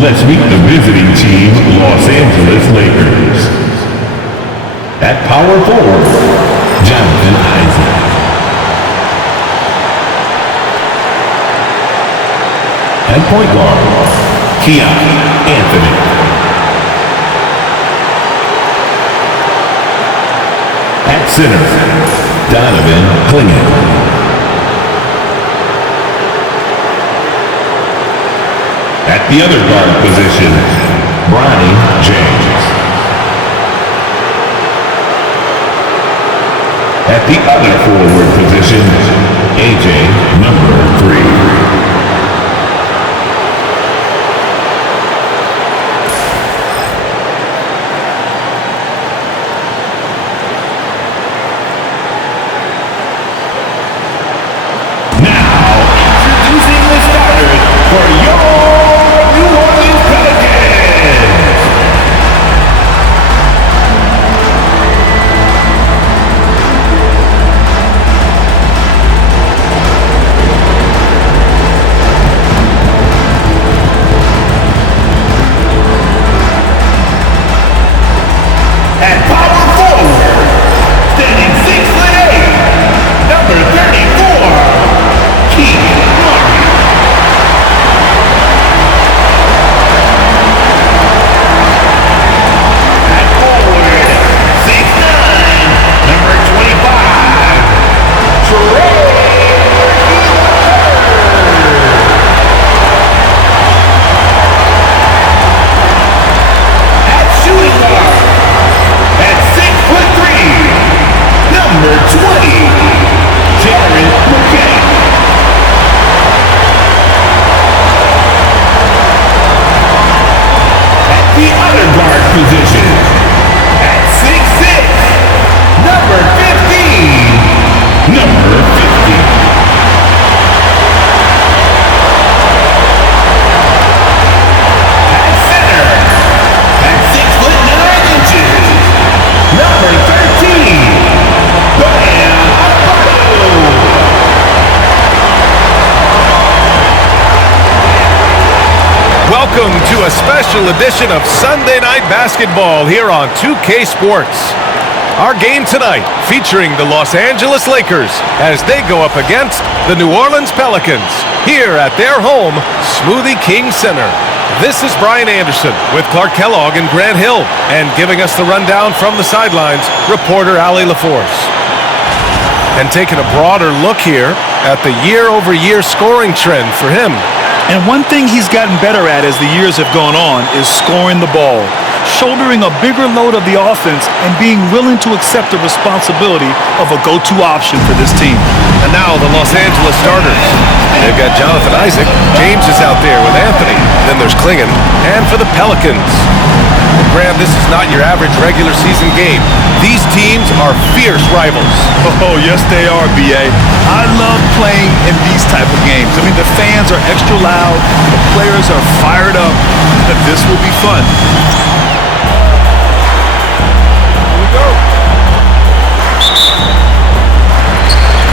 Let's meet the visiting team, Los Angeles Lakers. At power forward, Jonathan Isaac. At point guard, Keon Anthony. At center, Donovan Clingan. At the other guard position, Bronny James. At the other forward position, AJ number 3. Welcome to a special edition of Sunday Night Basketball here on 2K Sports. Our game tonight featuring the Los Angeles Lakers as they go up against the New Orleans Pelicans here at their home, Smoothie King Center. This is Brian Anderson with Clark Kellogg and Grant Hill, and giving us the rundown from the sidelines, reporter Ali LaForce. And taking a broader look here at the year-over-year scoring trend for him. And one thing he's gotten better at as the years have gone on is scoring the ball, shouldering a bigger load of the offense, and being willing to accept the responsibility of a go-to option for this team. And now the Los Angeles starters. They've got Jonathan Isaac. James is out there with Anthony. Then there's Clingan. And for the Pelicans, Graham, this is not your average regular season game. These teams are fierce rivals. Oh, yes, they are, B.A. I love playing in these type of games. I mean, the fans are extra loud. The players are fired up. This will be fun. Here we go.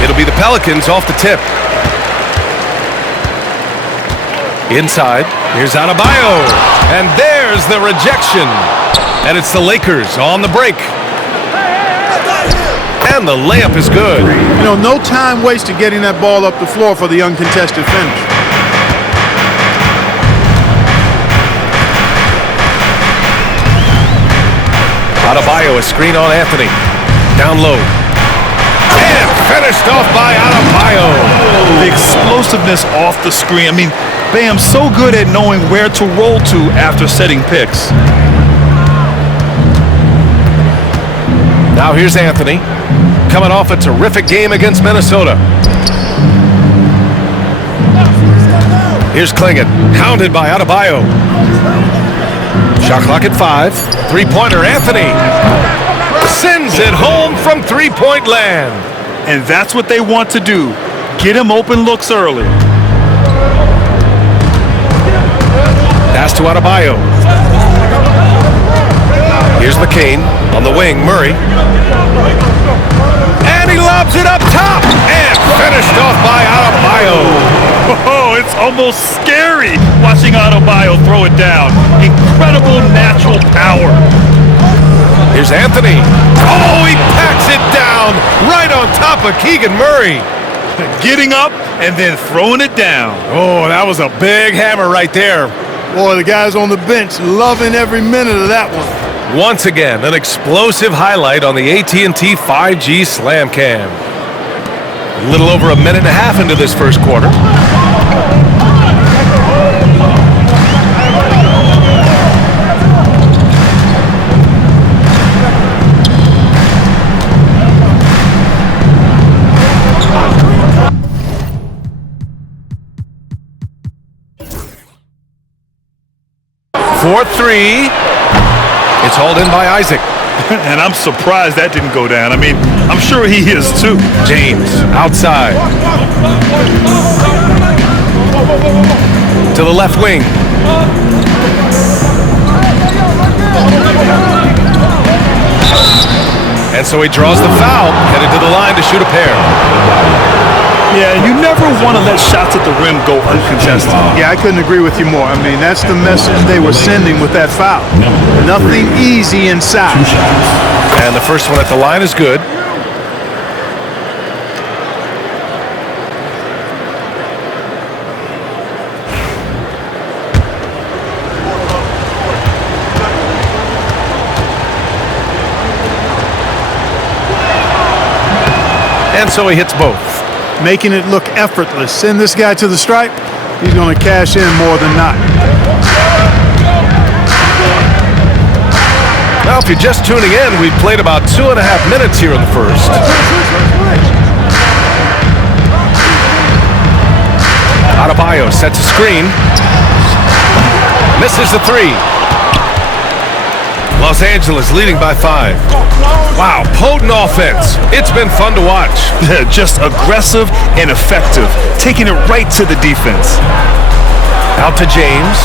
It'll be the Pelicans off the tip. Inside, here's Adebayo. And there's the rejection. And it's the Lakers on the break. And the layup is good. You know, no time wasted getting that ball up the floor for the uncontested finish. Adebayo, a screen on Anthony. Down low. And finished off by Adebayo. The explosiveness off the screen. I mean, Bam's so good at knowing where to roll to after setting picks. Now here's Anthony, coming off a terrific game against Minnesota. Here's Clingan, hounded by Adebayo. Shot clock at 5. Three-pointer, Anthony. Sends it home from three-point land. And that's what they want to do. Get him open looks early. Pass to Adebayo. Here's McCain on the wing, Murray. And he lobs it up top. And finished off by Adebayo. Oh, it's It's almost scary watching Adebayo throw it down. Incredible natural power. Here's Anthony. Oh, he packs it down right on top of Keegan Murray. Getting up and then throwing it down. Oh, that was a big hammer right there. Boy, the guys on the bench loving every minute of that one. Once again, an explosive highlight on the AT&T 5G Slam Cam. A little over a minute and a half into this first quarter. For three. It's hauled in by Isaac. And I'm surprised that didn't go down. I mean, I'm sure he is too. James outside. To the left wing. And so he draws the foul, headed to the line to shoot a pair. Yeah, you never want to let shots at the rim go uncontested. Yeah, I couldn't agree with you more. I mean, that's the message they were sending with that foul. Nothing easy inside. And the first one at the line is good. And so he hits both. Making it look effortless. Send this guy to the stripe, he's going to cash in more than not. Well, if you're just tuning in, we've played about 2.5 minutes here in the first. Adebayo sets a screen. Misses the three. Los Angeles leading by 5. Wow, potent offense. It's been fun to watch. Just aggressive and effective, taking it right to the defense. Out to James.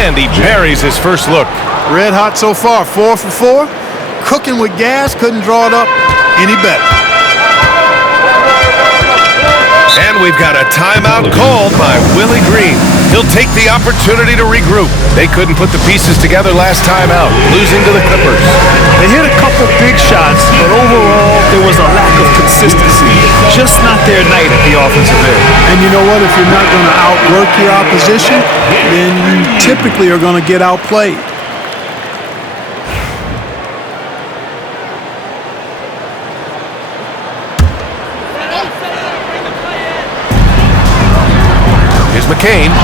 And he buries his first look. Red hot so far, 4 for 4. Cooking with gas, couldn't draw it up any better. And we've got a timeout called by Willie Green. He'll take the opportunity to regroup. They couldn't put the pieces together last time out, losing to the Clippers. They hit a couple big shots, but overall, there was a lack of consistency. Just not their night at the offensive end. And you know what? If you're not going to outwork your opposition, then you typically are going to get outplayed. McCain.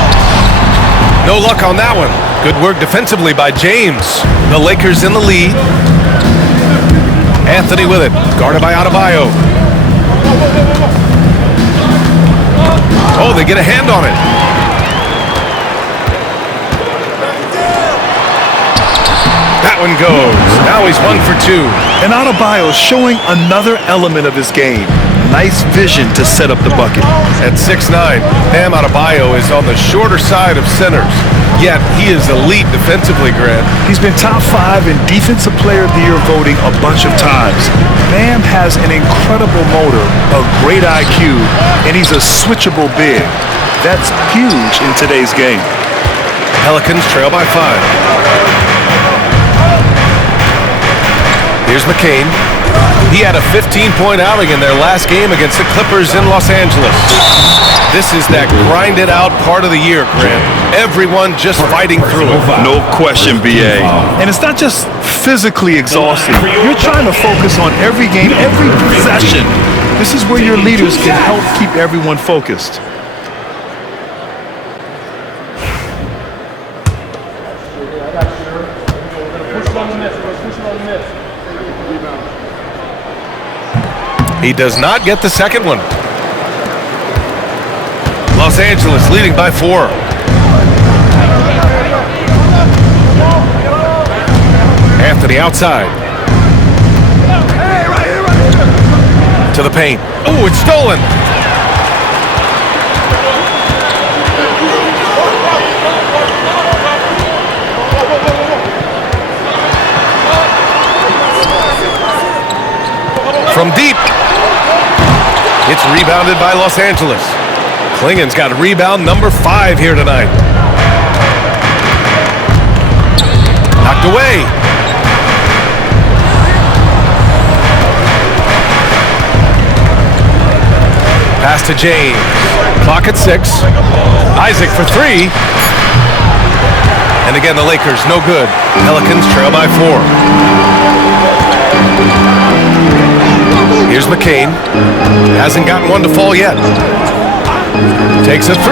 No luck on that one. Good work defensively by James. The Lakers in the lead. Anthony with it. Guarded by Adebayo. Oh, they get a hand on it. That one goes. Now he's 1 for 2. And Adebayo showing another element of his game. Nice vision to set up the bucket. At 6'9", Bam Adebayo is on the shorter side of centers. Yet he is elite defensively, Grant. He's been top 5 in Defensive Player of the Year voting a bunch of times. Bam has an incredible motor, a great IQ, and he's a switchable big. That's huge in today's game. Pelicans trail by 5. Here's McCain. He had a 15-point outing in their last game against the Clippers in Los Angeles. This is that grinded-out part of the year, Grant. Everyone just fighting through it. No question, B.A. And it's not just physically exhausting. You're trying to focus on every game, every possession. This is where your leaders can help keep everyone focused. He does not get the second one. Los Angeles leading by 4. Anthony outside. To the paint. Oh, it's stolen. from deep. It's rebounded by Los Angeles. Klingen's got rebound number 5 here tonight. Knocked away. Pass to James. Clock at 6. Isaac for 3. And again, the Lakers, no good. Pelicans trail by 4. Here's McCain. Hasn't gotten one to fall yet. Takes a 3.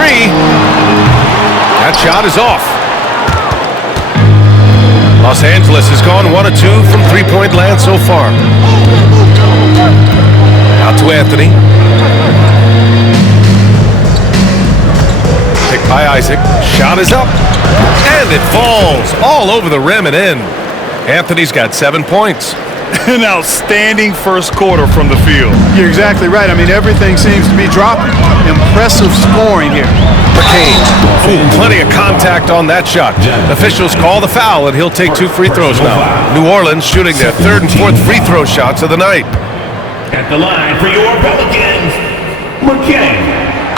That shot is off. Los Angeles has gone 1 of 2 from three-point land so far. Out to Anthony. Picked by Isaac. Shot is up. And it falls all over the rim and in. Anthony's got 7 points. An outstanding first quarter from the field. You're exactly right. I mean, everything seems to be dropping. Impressive scoring here. McCain. Ooh, plenty of contact on that shot. Officials call the foul, and he'll take 2 free throws now. New Orleans shooting their 3rd and 4th free throw shots of the night. At the line for your Pelicans, McCain.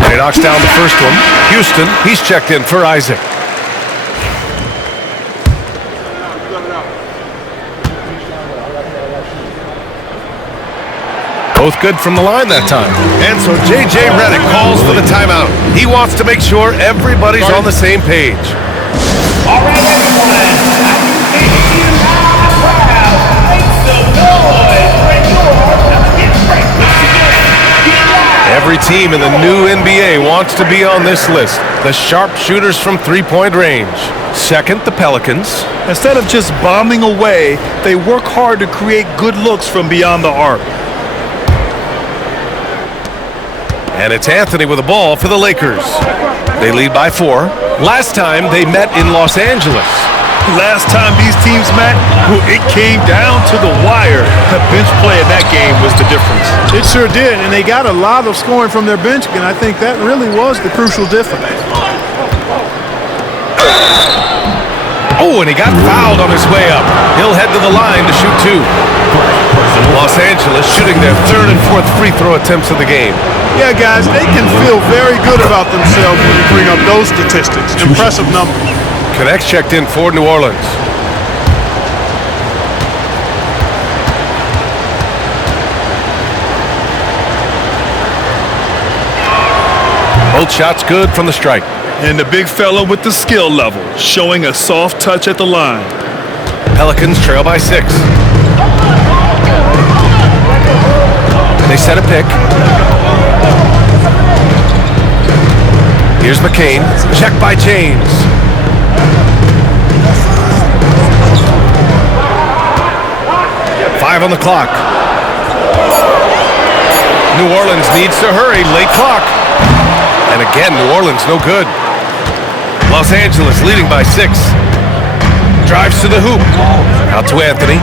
And he knocks down the first one. Houston, he's checked in for Isaac. Both good from the line that time. And so J.J. Redick calls for the timeout. He wants to make sure everybody's on the same page. All right, everyone. I can see you loud and proud. Make some noise for your Pelicans break. Every team in the new NBA wants to be on this list. The sharpshooters from three-point range. Second, the Pelicans. Instead of just bombing away, they work hard to create good looks from beyond the arc. And it's Anthony with the ball for the Lakers. They lead by 4. Last time they met in Los Angeles. Last time these teams met, it came down to the wire. The bench play in that game was the difference. It sure did, and they got a lot of scoring from their bench, and I think that really was the crucial difference. Oh, and he got fouled on his way up. He'll head to the line to shoot 2. Los Angeles shooting their 3rd and 4th free throw attempts of the game. Yeah, guys, they can feel very good about themselves when you bring up those statistics. Impressive numbers. Connects checked in for New Orleans. Both shots good from the strike. And the big fella with the skill level, showing a soft touch at the line. Pelicans trail by 6. They set a pick. Here's McCain. Checked by James. Five on the clock. New Orleans needs to hurry. Late clock. And again, New Orleans no good. Los Angeles leading by 6. Drives to the hoop. Out to Anthony.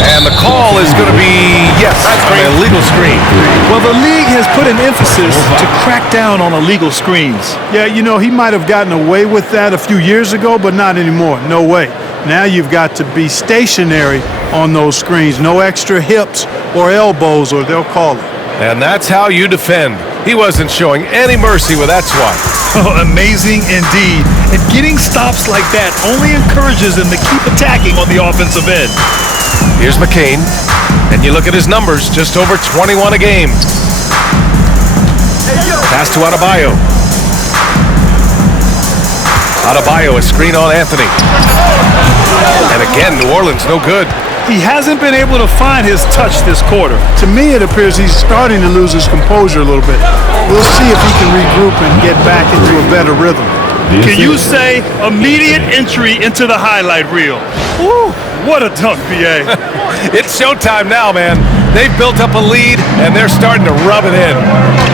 And the call is going to be, yes, an illegal screen. Well, the league has put an emphasis to crack down on illegal screens. Yeah, you know, he might have gotten away with that a few years ago, but not anymore. No way. Now you've got to be stationary on those screens. No extra hips or elbows, or they'll call it. And that's how you defend. He wasn't showing any mercy with that swat. Oh, amazing indeed. And getting stops like that only encourages them to keep attacking on the offensive end. Here's McCain, and you look at his numbers, just over 21 a game. Pass to Adebayo. Adebayo, a screen on Anthony. And again, New Orleans no good. He hasn't been able to find his touch this quarter. To me, it appears he's starting to lose his composure a little bit. We'll see if he can regroup and get back into a better rhythm. Can you say immediate entry into the highlight reel? Woo, what a dunk, PA. It's showtime now, man. They've built up a lead, and they're starting to rub it in.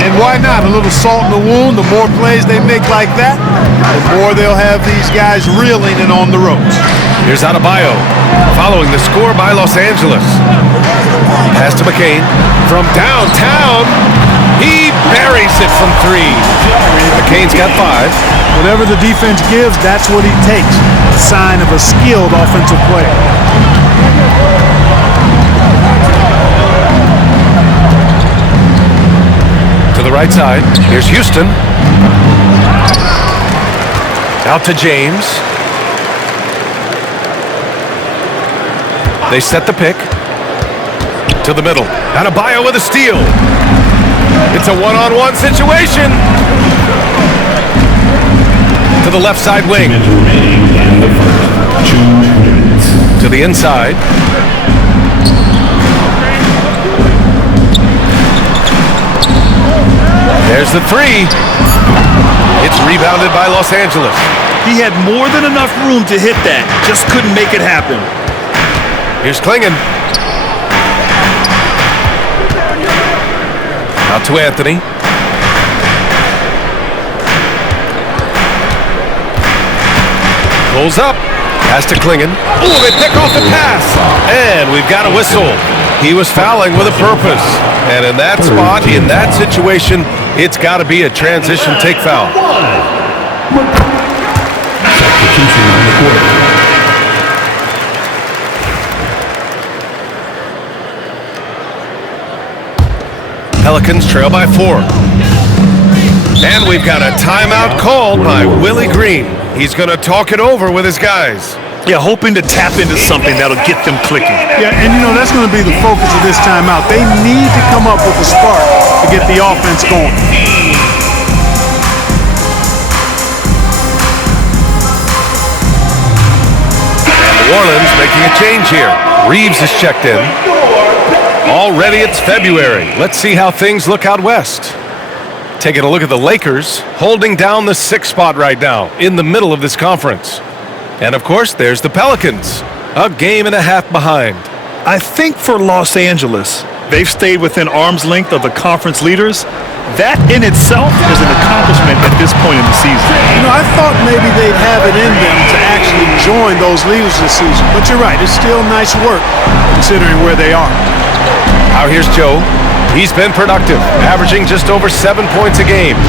And why not? A little salt in the wound. The more plays they make like that, the more they'll have these guys reeling and on the ropes. Here's Adebayo, following the score by Los Angeles. Pass to McCain. From downtown, he buries it from 3. McCain's got 5. Whatever the defense gives, that's what he takes. A sign of a skilled offensive player. right side. Here's Houston. Out to James. They set the pick. To the middle. Adebayo with a steal. It's a one-on-one situation. To the left side wing. In the first 2 minutes. To the inside. There's the three. It's rebounded by Los Angeles. He had more than enough room to hit that. Just couldn't make it happen. Here's Klingon. Out to Anthony. Pulls up. Pass to Klingon. Ooh, they pick off the pass. And we've got a whistle. He was fouling with a purpose. And in that spot, in that situation, it's got to be a transition take foul. Substitution on the court. Pelicans trail by 4. And we've got a timeout called by Willie Green. He's going to talk it over with his guys. Yeah, hoping to tap into something that'll get them clicking. Yeah, and you know, that's going to be the focus of this timeout. They need to come up with a spark to get the offense going. New Orleans making a change here. Reeves is checked in. Already it's February. Let's see how things look out west. Taking a look at the Lakers, holding down the 6th spot right now in the middle of this conference. And of course, there's the Pelicans, a game and a half behind. I think for Los Angeles, they've stayed within arm's length of the conference leaders. That in itself is an accomplishment at this point in the season. You know, I thought maybe they'd have it in them to actually join those leaders this season. But you're right, it's still nice work considering where they are. Now here's Joe. He's been productive, averaging just over 7 points a game.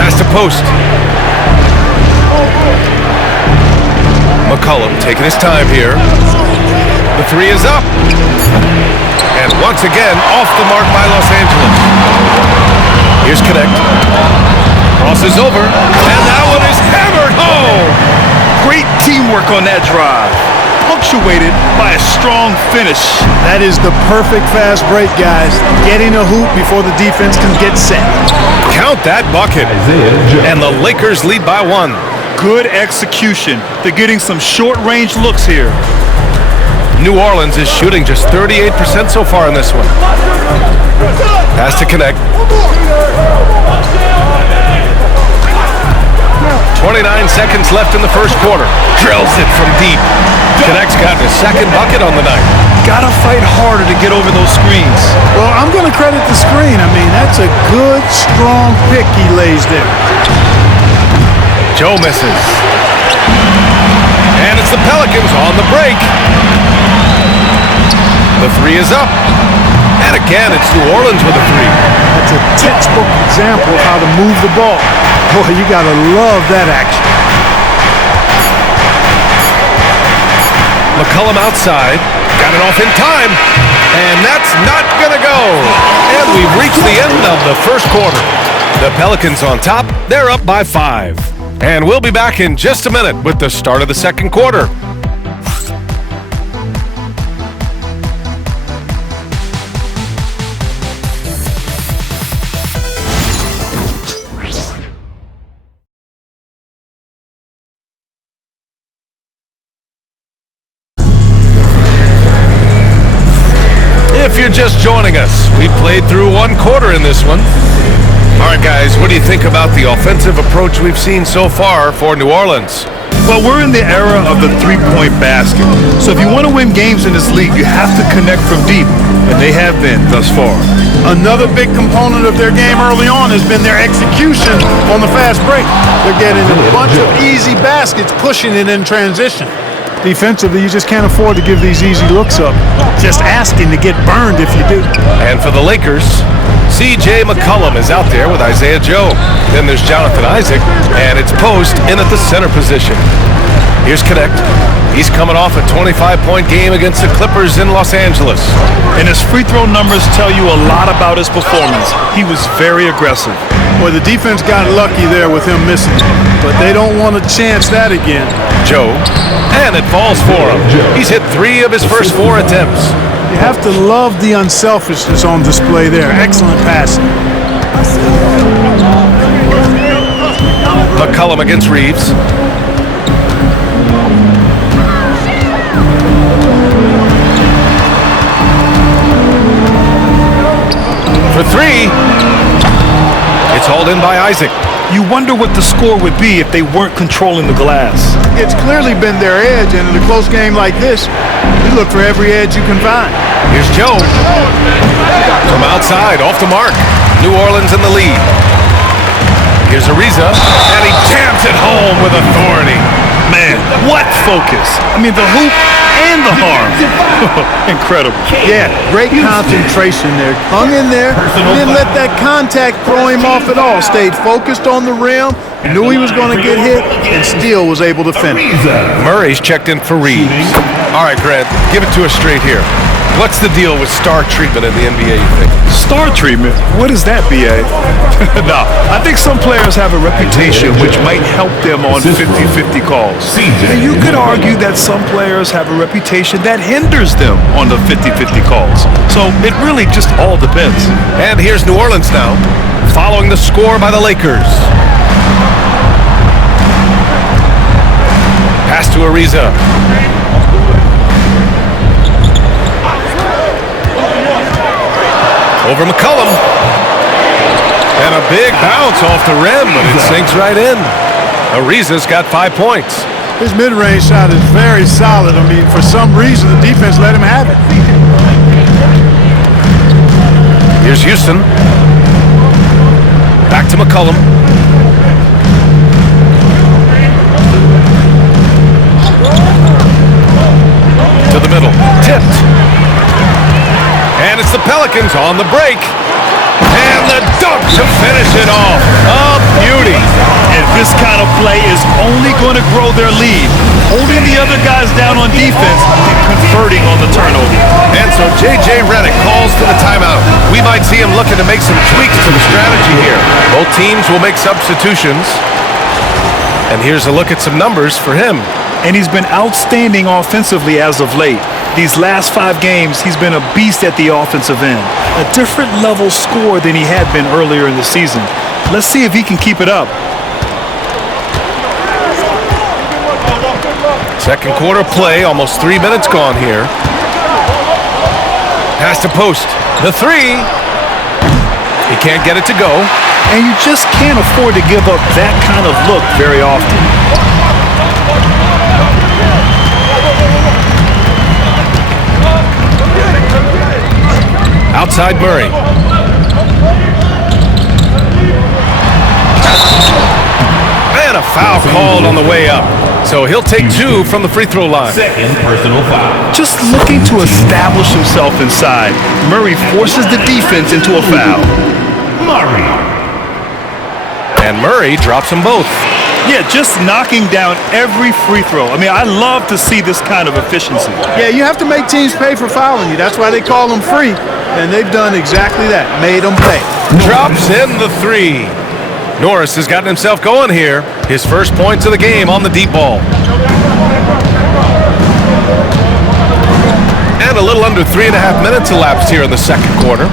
Pass to post. McCollum taking his time here. The three is up. And once again, off the mark by Los Angeles. Here's Connect. Crosses over. And that one is hammered home. Great teamwork on that drive, punctuated by a strong finish. That is the perfect fast break, guys. Getting a hoop before the defense can get set. Count that bucket. And the Lakers lead by 1. Good execution. They're getting some short-range looks here. New Orleans is shooting just 38% so far in this one. Pass to Connect. 29 seconds left in the first quarter. Drills it from deep. Connect's gotten his 2nd bucket on the night. Gotta fight harder to get over those screens. Well, I'm going to credit the screen. I mean, that's a good, strong pick he lays there. Joe misses. And it's the Pelicans on the break. The three is up. And again, it's New Orleans with a three. That's a textbook example of how to move the ball. Boy, you got to love that action. McCollum outside. Got it off in time. And that's not going to go. And we've reached the end of the first quarter. The Pelicans on top. They're up by 5. And we'll be back in just a minute with the start of the second quarter. If you're just joining us, we played through 1 quarter in this one. All right, guys, what do you think about the offensive approach we've seen so far for New Orleans? Well, we're in the era of the three-point basket. So if you want to win games in this league, you have to connect from deep, and they have been thus far. Another big component of their game early on has been their execution on the fast break. They're getting a bunch of easy baskets, pushing it in transition. Defensively, you just can't afford to give these easy looks up. Just asking to get burned if you do. And for the Lakers, C.J. McCollum is out there with Isaiah Joe. Then there's Jonathan Isaac, and it's Post in at the center position. Here's Connect. He's coming off a 25-point game against the Clippers in Los Angeles. And his free throw numbers tell you a lot about his performance. He was very aggressive. Well, the defense got lucky there with him missing, but they don't want to chance that again. Joe, and it falls for him. He's hit 3 of his first 4 attempts. You have to love the unselfishness on display there. Excellent passing. McCollum against Reeves. For 3. It's hauled in by Isaac. You wonder what the score would be if they weren't controlling the glass. It's clearly been their edge, and in a close game like this, you look for every edge you can find. Here's Joe. From outside, off the mark. New Orleans in the lead. Here's Ariza, and he jams it home with authority. Man, what focus. I mean, the hoop and the arm. Incredible. Yeah, great concentration there. Hung in there, didn't let that contact throw him off at all. Stayed focused on the rim, knew he was going to get hit, and still was able to finish. Murray's checked in for Reeves. All right, Grant, give it to us straight here. What's the deal with star treatment in the NBA, you think? Star treatment? What is that, B.A.? No, I think some players have a reputation which might help them on 50-50 calls. And you could argue that some players have a reputation that hinders them on the 50-50 calls. So it really just all depends. And here's New Orleans now, following the score by the Lakers. Pass to Ariza. Over McCollum. And a big bounce off the rim, but it sinks right in. Ariza's got 5 points. His mid-range shot is very solid. I mean, for some reason, the defense let him have it. Here's Houston. Back to McCollum. To the middle. Tipped. And it's the Pelicans on the break. And the dunk to finish it off. A beauty. And this kind of play is only going to grow their lead, holding the other guys down on defense and converting on the turnover. And so J.J. Redick calls for the timeout. We might see him looking to make some tweaks to the strategy here. Both teams will make substitutions. And here's a look at some numbers for him. And he's been outstanding offensively as of late. These last 5 games, he's been a beast at the offensive end. A different level score than he had been earlier in the season. Let's see if he can keep it up. Second quarter play, almost 3 minutes gone here. Pass to post. The 3. He can't get it to go. And you just can't afford to give up that kind of look very often. Outside Murray. And a foul called on the way up. So he'll take 2 from the free throw line. Second personal foul. Just looking to establish himself inside, Murray forces the defense into a foul. Murray. And Murray drops them both. Yeah, just knocking down every free throw. I mean, I love to see this kind of efficiency. Yeah, you have to make teams pay for fouling you. That's why they call them free. And they've done exactly that, made them pay. Drops in the 3. Norris has gotten himself going here. His first points of the game on the deep ball. And a little under 3.5 minutes elapsed here in the second quarter.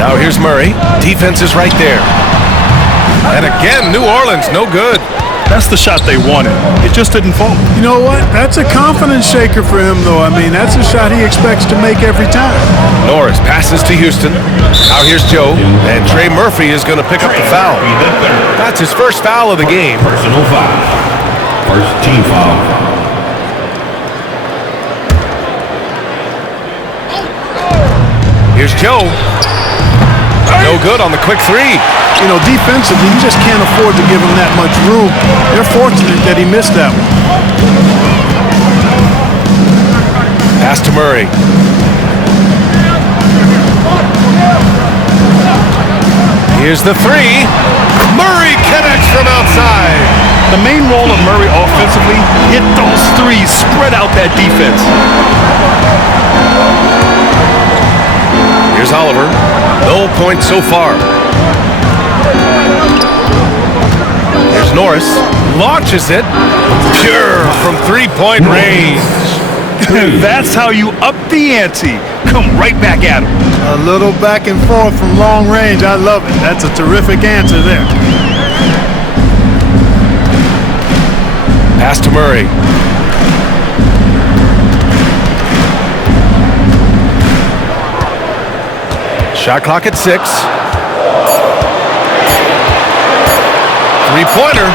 Now here's Murray. Defense is right there. And again, New Orleans, no good. That's the shot they wanted. It just didn't fall. You know what? That's a confidence shaker for him, though. I mean, that's a shot he expects to make every time. Norris passes to Houston. Now here's Joe. And Trey Murphy is going to pick up the foul. That's his first foul of the game. Personal foul. First team foul. Here's Joe. No good on the quick 3. You know, defensively, you just can't afford to give him that much room. They're fortunate that he missed that one. Pass to Murray. Here's the 3. Murray connects from outside. The main role of Murray offensively, hit those threes, spread out that defense. Here's Oliver. No points so far. Here's Norris. Launches it. Pure from three-point range. That's how you up the ante. Come right back at him. A little back and forth from long range. I love it. That's a terrific answer there. Pass to Murray. Shot clock at 6. Three-pointer.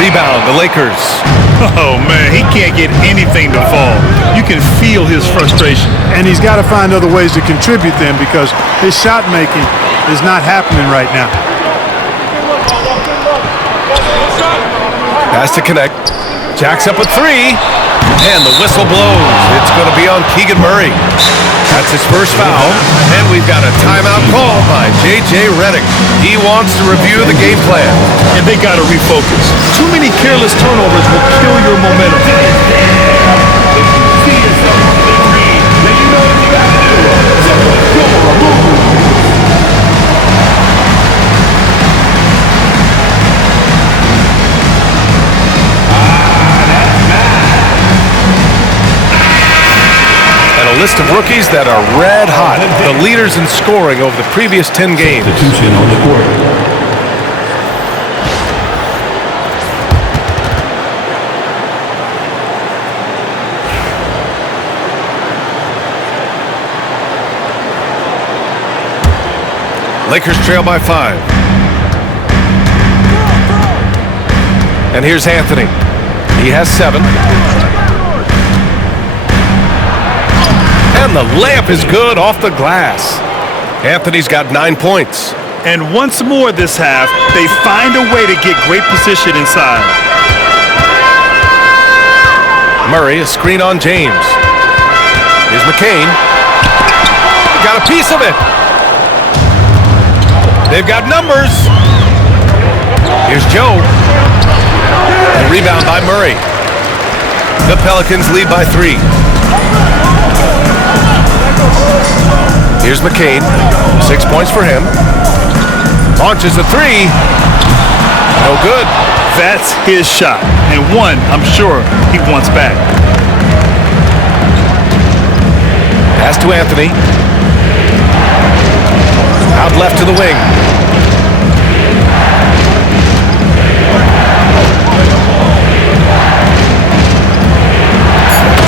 Rebound, the Lakers. Oh, man, he can't get anything to fall. You can feel his frustration. And he's got to find other ways to contribute then because his shot making is not happening right now. Pass to connect. Jacks up a 3. And the whistle blows. It's going to be on Keegan Murray. That's his first foul. And we've got a timeout call by J.J. Redick. He wants to review the game plan. And they got to refocus. Too many careless turnovers will kill your momentum. A list of rookies that are red hot, the leaders in scoring over the previous 10 games. Substitution on the court. Lakers trail by 5. And here's Anthony. He has 7. And the layup is good off the glass. Anthony's got 9 points. And once more this half, they find a way to get great position inside. Murray, a screen on James. Here's McCain. Got a piece of it. They've got numbers. Here's Joe. The rebound by Murray. The Pelicans lead by 3. Here's McCain. 6 points for him. Launches a 3. No good. That's his shot. And one, I'm sure, he wants back. Pass to Anthony. Out left to the wing.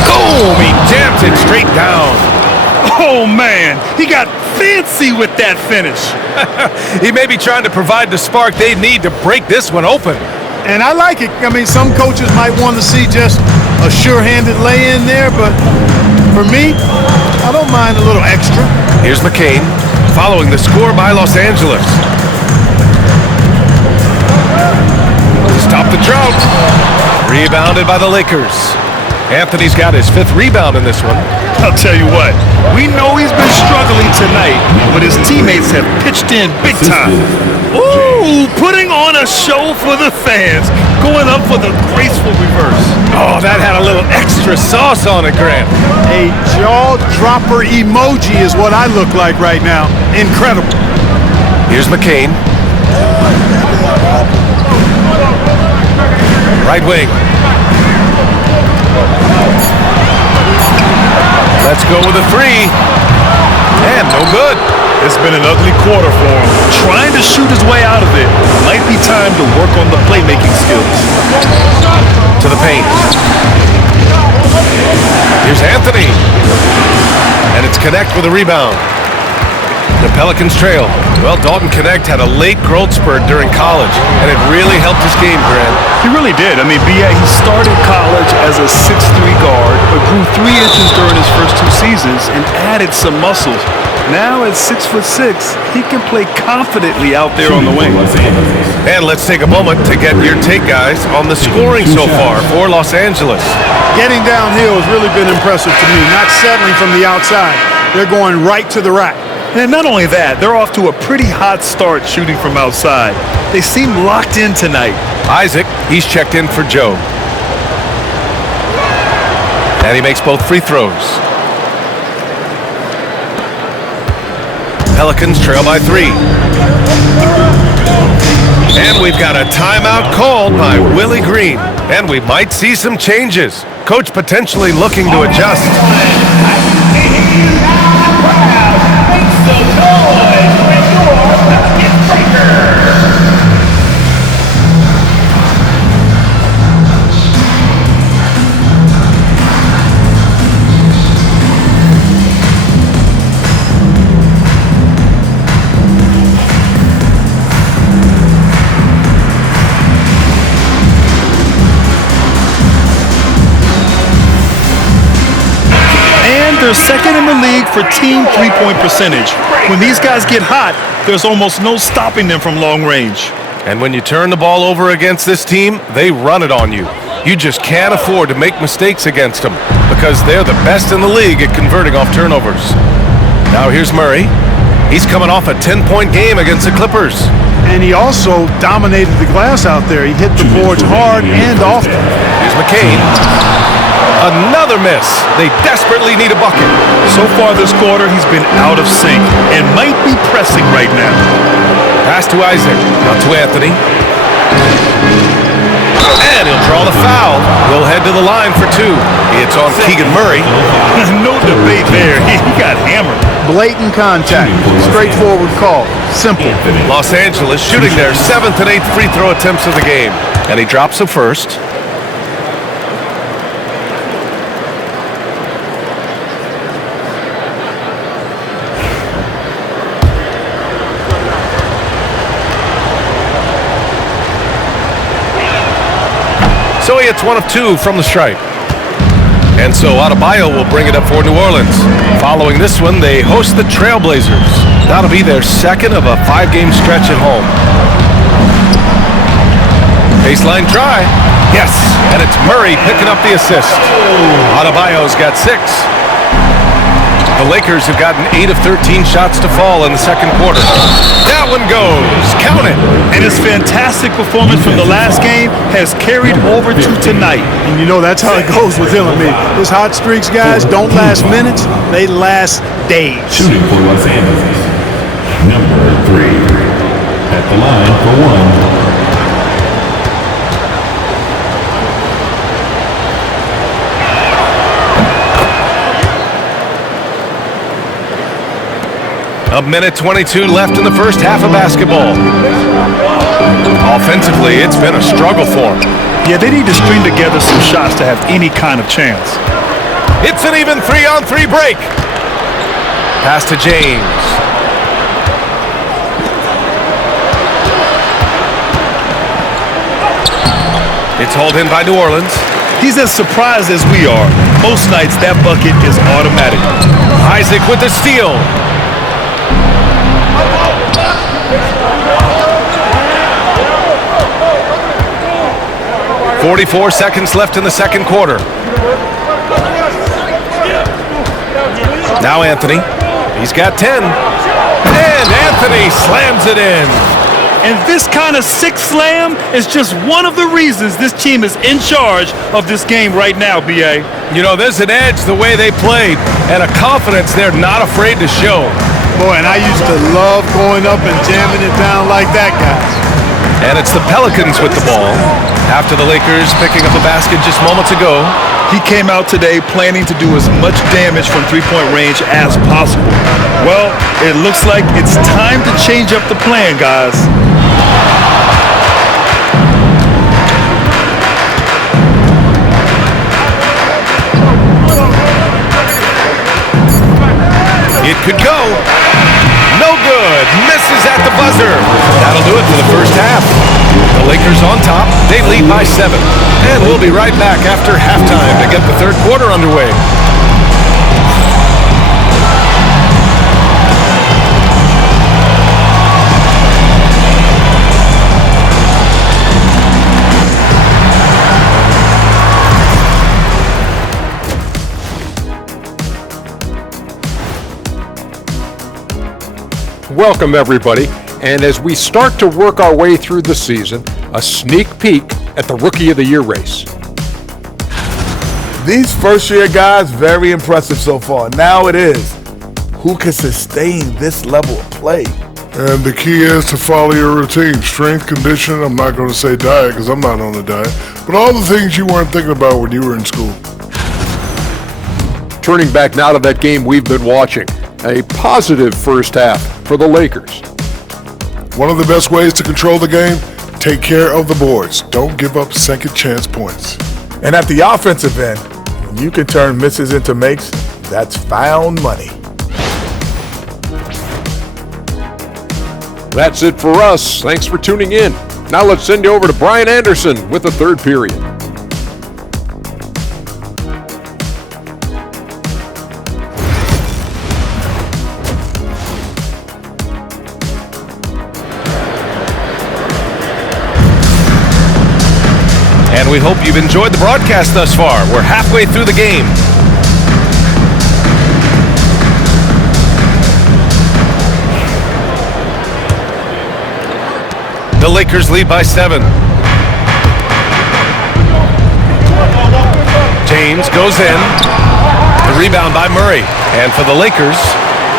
Boom! He jams it straight down. Oh, man, he got fancy with that finish. He may be trying to provide the spark they need to break this one open. And I like it. I mean, some coaches might want to see just a sure-handed lay-in there, but for me, I don't mind a little extra. Here's McCain, following the score by Los Angeles. Stop the drought. Rebounded by the Lakers. Anthony's got his 5th rebound in this one. I'll tell you what, we know he's been struggling tonight, but his teammates have pitched in big time. Ooh, putting on a show for the fans, going up for the graceful reverse. Oh, that had a little extra sauce on it, Grant. A jaw-dropper emoji is what I look like right now. Incredible. Here's McCain. Right wing. Let's go with a 3. And no good. It's been an ugly quarter for him. Trying to shoot his way out of it. Might be time to work on the playmaking skills. To the paint. Here's Anthony. And it's Connect with a rebound. The Pelicans trail. Well, Dalton Connect had a late growth spurt during college, and it really helped his game, Grant. He really did. I mean, B.A., he started college as a 6'3" guard, but grew 3 inches during his first 2 seasons and added some muscles. Now at 6'6", he can play confidently out there on the wing. And let's take a moment to get your take, guys, on the scoring so far for Los Angeles. Getting downhill has really been impressive to me, not settling from the outside. They're going right to the rack. And not only that, they're off to a pretty hot start shooting from outside. They seem locked in tonight. Isaac, he's checked in for Joe. And he makes both free throws. Pelicans trail by 3. And we've got a timeout called by Willie Green. And we might see some changes. Coach potentially looking to adjust. They're second in the league for team three-point percentage. When these guys get hot, there's almost no stopping them from long range. And when you turn the ball over against this team, they run it on you. You just can't afford to make mistakes against them because they're the best in the league at converting off turnovers. Now here's Murray. He's coming off a 10-point game against the Clippers. And he also dominated the glass out there. He hit the boards hard and often. Here's McCain. Another miss. They desperately need a bucket. So far this quarter, he's been out of sync and might be pressing right now. Pass to Isaac. Now to Anthony. And he'll draw the foul. He'll head to the line for 2. It's on Keegan Murray. No debate there. He got hammered. Blatant contact. Straightforward call. Simple. Los Angeles shooting their 7th and 8th free throw attempts of the game. And he drops the first. So he hits 1 of 2 from the stripe. And so Adebayo will bring it up for New Orleans. Following this one, they host the Trailblazers. That'll be their second of a 5-game stretch at home. Baseline try. Yes, and it's Murray picking up the assist. Adebayo's got 6. The Lakers have gotten 8 of 13 shots to fall in the second quarter. That one goes. Count it. And his fantastic performance from the last game has carried over to tonight. And you know that's how it goes with him and me. His hot streaks, guys, don't last minutes. They last days. Shooting for Los Angeles. Number 3. At the line for 1. A minute 22 left in the first half of basketball. Offensively, it's been a struggle for them. Yeah, they need to string together some shots to have any kind of chance. It's an even 3-on-3 break. Pass to James. It's hauled in by New Orleans. He's as surprised as we are. Most nights, that bucket is automatic. Isaac with the steal. 44 seconds left in the second quarter. Now Anthony. He's got 10. And Anthony slams it in. And this kind of sick slam is just one of the reasons this team is in charge of this game right now, B.A. You know, there's an edge the way they played and a confidence they're not afraid to show. Boy, and I used to love going up and jamming it down like that, guys. And it's the Pelicans with the ball. After the Lakers picking up a basket just moments ago. He came out today planning to do as much damage from three-point range as possible. Well, it looks like it's time to change up the plan, guys. It could go. No good. Misses at the buzzer. That'll do it for the first half. The Lakers on top. They lead by 7. And we'll be right back after halftime to get the third quarter underway. welcome everybody. And as we start to work our way through the season, a sneak peek at the Rookie of the Year race. These first-year guys, very impressive so far. Now it is, who can sustain this level of play? And the key is to follow your routine. Strength, conditioning, I'm not going to say diet because I'm not on a diet, but all the things you weren't thinking about when you were in school. Turning back now to that game we've been watching. A positive first half for the Lakers. One of the best ways to control the game, take care of the boards. Don't give up second chance points. And at the offensive end, when you can turn misses into makes, that's found money. That's it for us. Thanks for tuning in. Now let's send you over to Brian Anderson with the third period. And we hope you've enjoyed the broadcast thus far. We're halfway through the game. The Lakers lead by 7. James goes in. The rebound by Murray. And for the Lakers,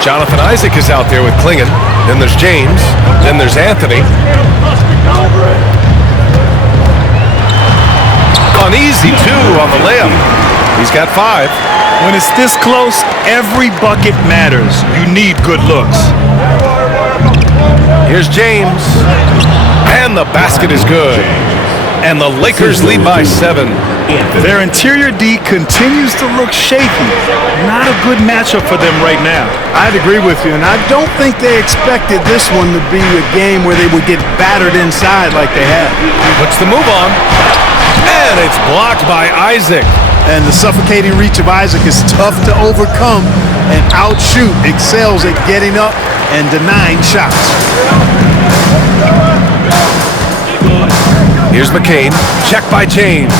Jonathan Isaac is out there with Klingon. Then there's James. Then there's Anthony. On easy, 2 on the layup. He's got 5. When it's this close, every bucket matters. You need good looks. Here's James. And the basket is good. And the Lakers lead by 7. Their interior D continues to look shaky. Not a good matchup for them right now. I'd agree with you, and I don't think they expected this one to be a game where they would get battered inside like they have. Puts the move on. And it's blocked by Isaac. And the suffocating reach of Isaac is tough to overcome, and outshoot excels at getting up and denying shots. Here's McCain. Check by James.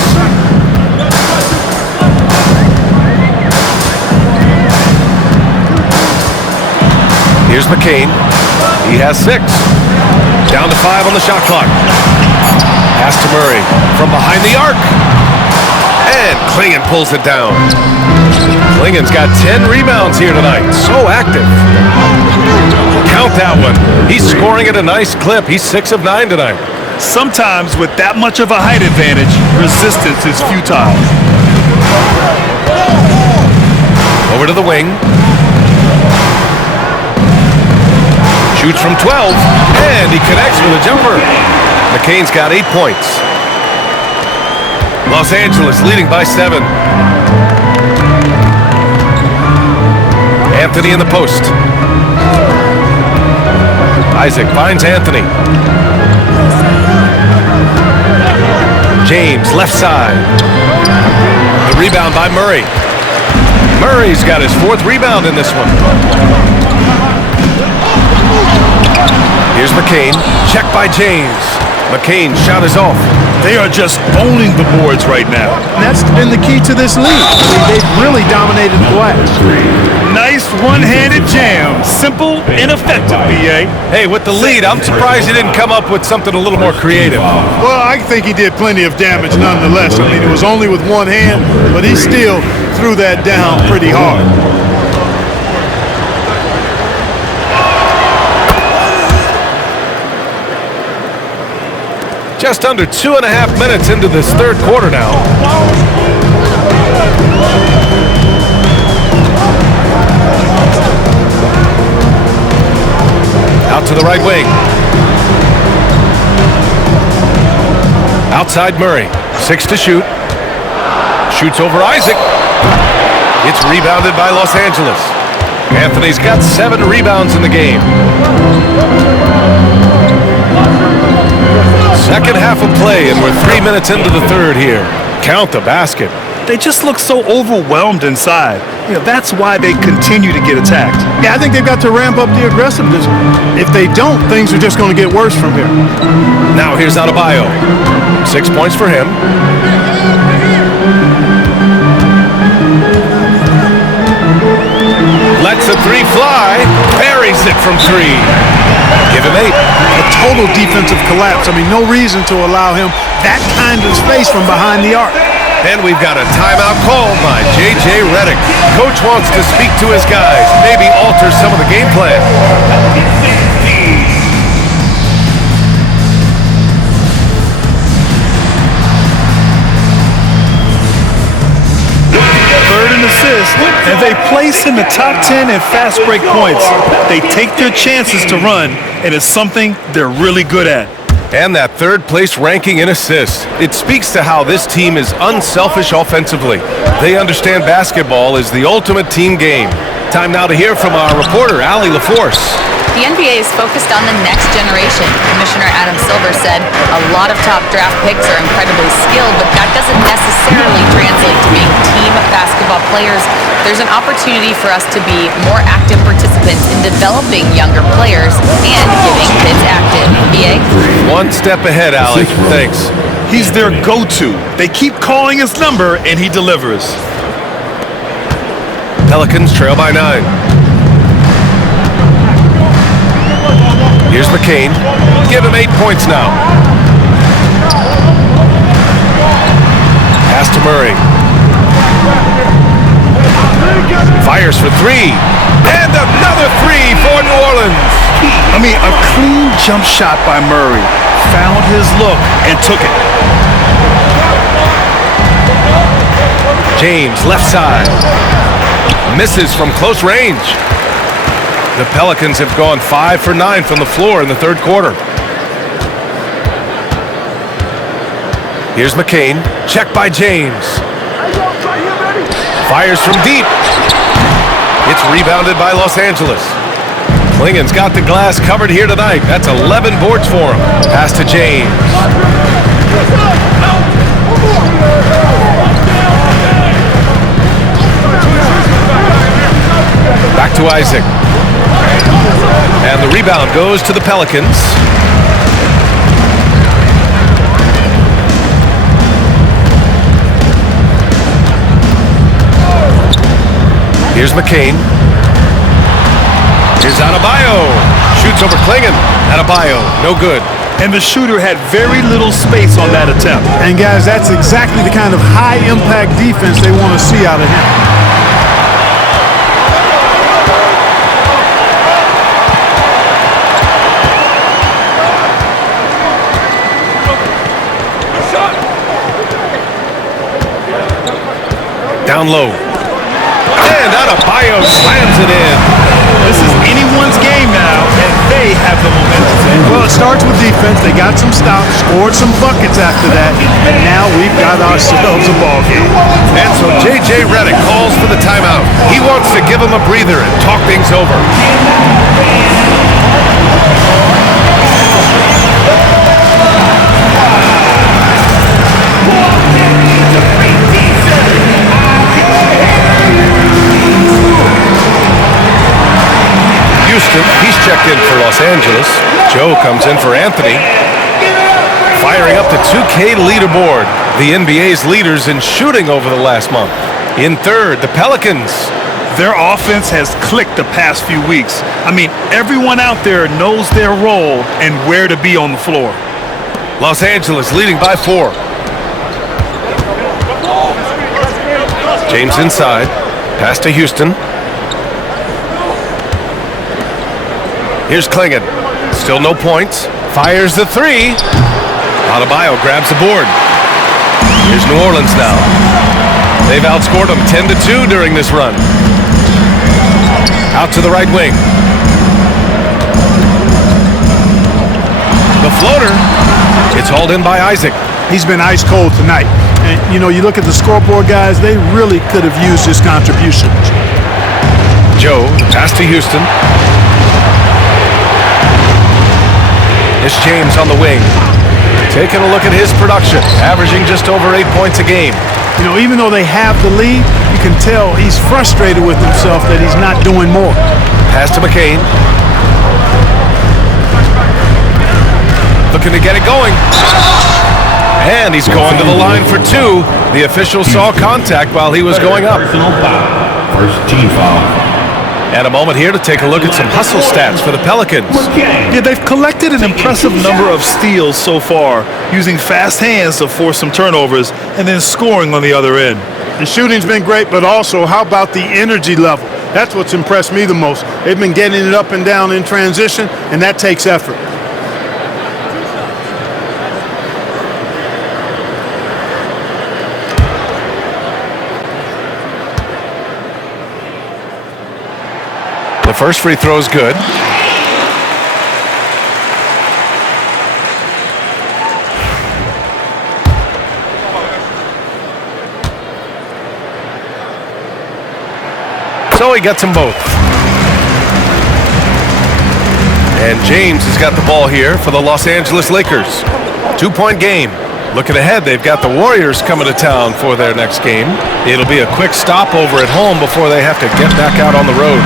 Here's McCain. He has 6. Down to 5 on the shot clock. Pass to Murray from behind the arc. And Klingon pulls it down. Klingon's got 10 rebounds here tonight. So active. Count that one. He's scoring at a nice clip. He's 6 of 9 tonight. Sometimes with that much of a height advantage, resistance is futile. Over to the wing. Shoots from 12. And he connects with a jumper. McCain's got 8 points. Los Angeles leading by 7. Anthony in the post. Isaac finds Anthony. James left side. The rebound by Murray. Murray's got his 4th rebound in this one. Here's McCain. Check by James. McCain's shot is off. They are just owning the boards right now. And that's been the key to this league. I mean, they've really dominated the glass. Nice one-handed jam. Simple and effective, B.A. Hey, with the lead, I'm surprised he didn't come up with something a little more creative. Well, I think he did plenty of damage nonetheless. I mean, it was only with one hand, but he still threw that down pretty hard. Just under 2.5 minutes into this third quarter now. Out to the right wing. Outside Murray. 6 to shoot. Shoots over Isaac. It's rebounded by Los Angeles. Anthony's got 7 rebounds in the game. Second half of play, and we're 3 minutes into the third here. Count the basket. They just look so overwhelmed inside. You know, that's why they continue to get attacked. Yeah, I think they've got to ramp up the aggressiveness. If they don't, things are just going to get worse from here. Now here's Adebayo. 6 points for him. Lets the 3 fly. Buries it from 3. total defensive collapse. I mean, no reason to allow him that kind of space from behind the arc. And we've got a timeout called by J.J. Redick. Coach wants to speak to his guys, maybe alter some of the game plan. Third and assist, and they place in the top 10 in fast break points. They take their chances to run, and it's something they're really good at. And that third place ranking in assists. It speaks to how this team is unselfish offensively. They understand basketball is the ultimate team game. Time now to hear from our reporter, Allie LaForce. The NBA is focused on the next generation. Commissioner Adam Silver said a lot of top draft picks are incredibly skilled, but that doesn't necessarily translate to being team basketball players. There's an opportunity for us to be more active participants in developing younger players and getting kids active. BA? One step ahead, Allie. Thanks. He's their go-to. They keep calling his number, and he delivers. Pelicans trail by 9. Here's McCain. Give him 8 points now. Pass to Murray. Fires for 3. And another 3 for New Orleans. I mean, a clean jump shot by Murray. Found his look and took it. James, left side. Misses from close range. The Pelicans have gone 5 for 9 from the floor in the third quarter. Here's McCain. Check by James. Fires from deep. It's rebounded by Los Angeles. Klingen's got the glass covered here tonight. That's 11 boards for him. Pass to James. Back to Isaac. And the rebound goes to the Pelicans. Here's McCain. Here's Adebayo. Shoots over Klingen. Adebayo, no good. And the shooter had very little space on that attempt. And guys, that's exactly the kind of high-impact defense they want to see out of him. Down low. And Adebayo slams it in. This is anyone's game now, and they have the momentum. Well, it starts with defense. They got some stops, scored some buckets after that, and now we've got ourselves a ball game. And so J.J. Redick calls for the timeout. He wants to give him a breather and talk things over. Houston, he's checked in for Los Angeles. Joe comes in for Anthony. Firing up the 2K leaderboard. The NBA's leaders in shooting over the last month. In third, the Pelicans. Their offense has clicked the past few weeks. I mean, everyone out there knows their role and where to be on the floor. Los Angeles leading by 4. James inside. Pass to Houston. Here's Klingen. Still no points. Fires the 3. Adebayo grabs the board. Here's New Orleans now. They've outscored them 10-2 during this run. Out to the right wing. The floater. It's hauled in by Isaac. He's been ice cold tonight. And, you know, you look at the scoreboard, guys, they really could have used his contribution. Joe, pass to Houston. It's James on the wing. Taking a look at his production, averaging just over 8 points a game. You know, even though they have the lead, you can tell he's frustrated with himself that he's not doing more. Pass to McCain. Looking to get it going. And he's going to the line for 2. The official saw contact while he was going up. Personal foul. First team foul. And a moment here to take a look at some hustle stats for the Pelicans. Yeah, they've collected an impressive number of steals so far, using fast hands to force some turnovers and then scoring on the other end. The shooting's been great, but also how about the energy level? That's what's impressed me the most. They've been getting it up and down in transition, and that takes effort. The first free throw is good. So he gets them both. And James has got the ball here for the Los Angeles Lakers. 2-point game. Looking ahead, they've got the Warriors coming to town for their next game. It'll be a quick stopover at home before they have to get back out on the road.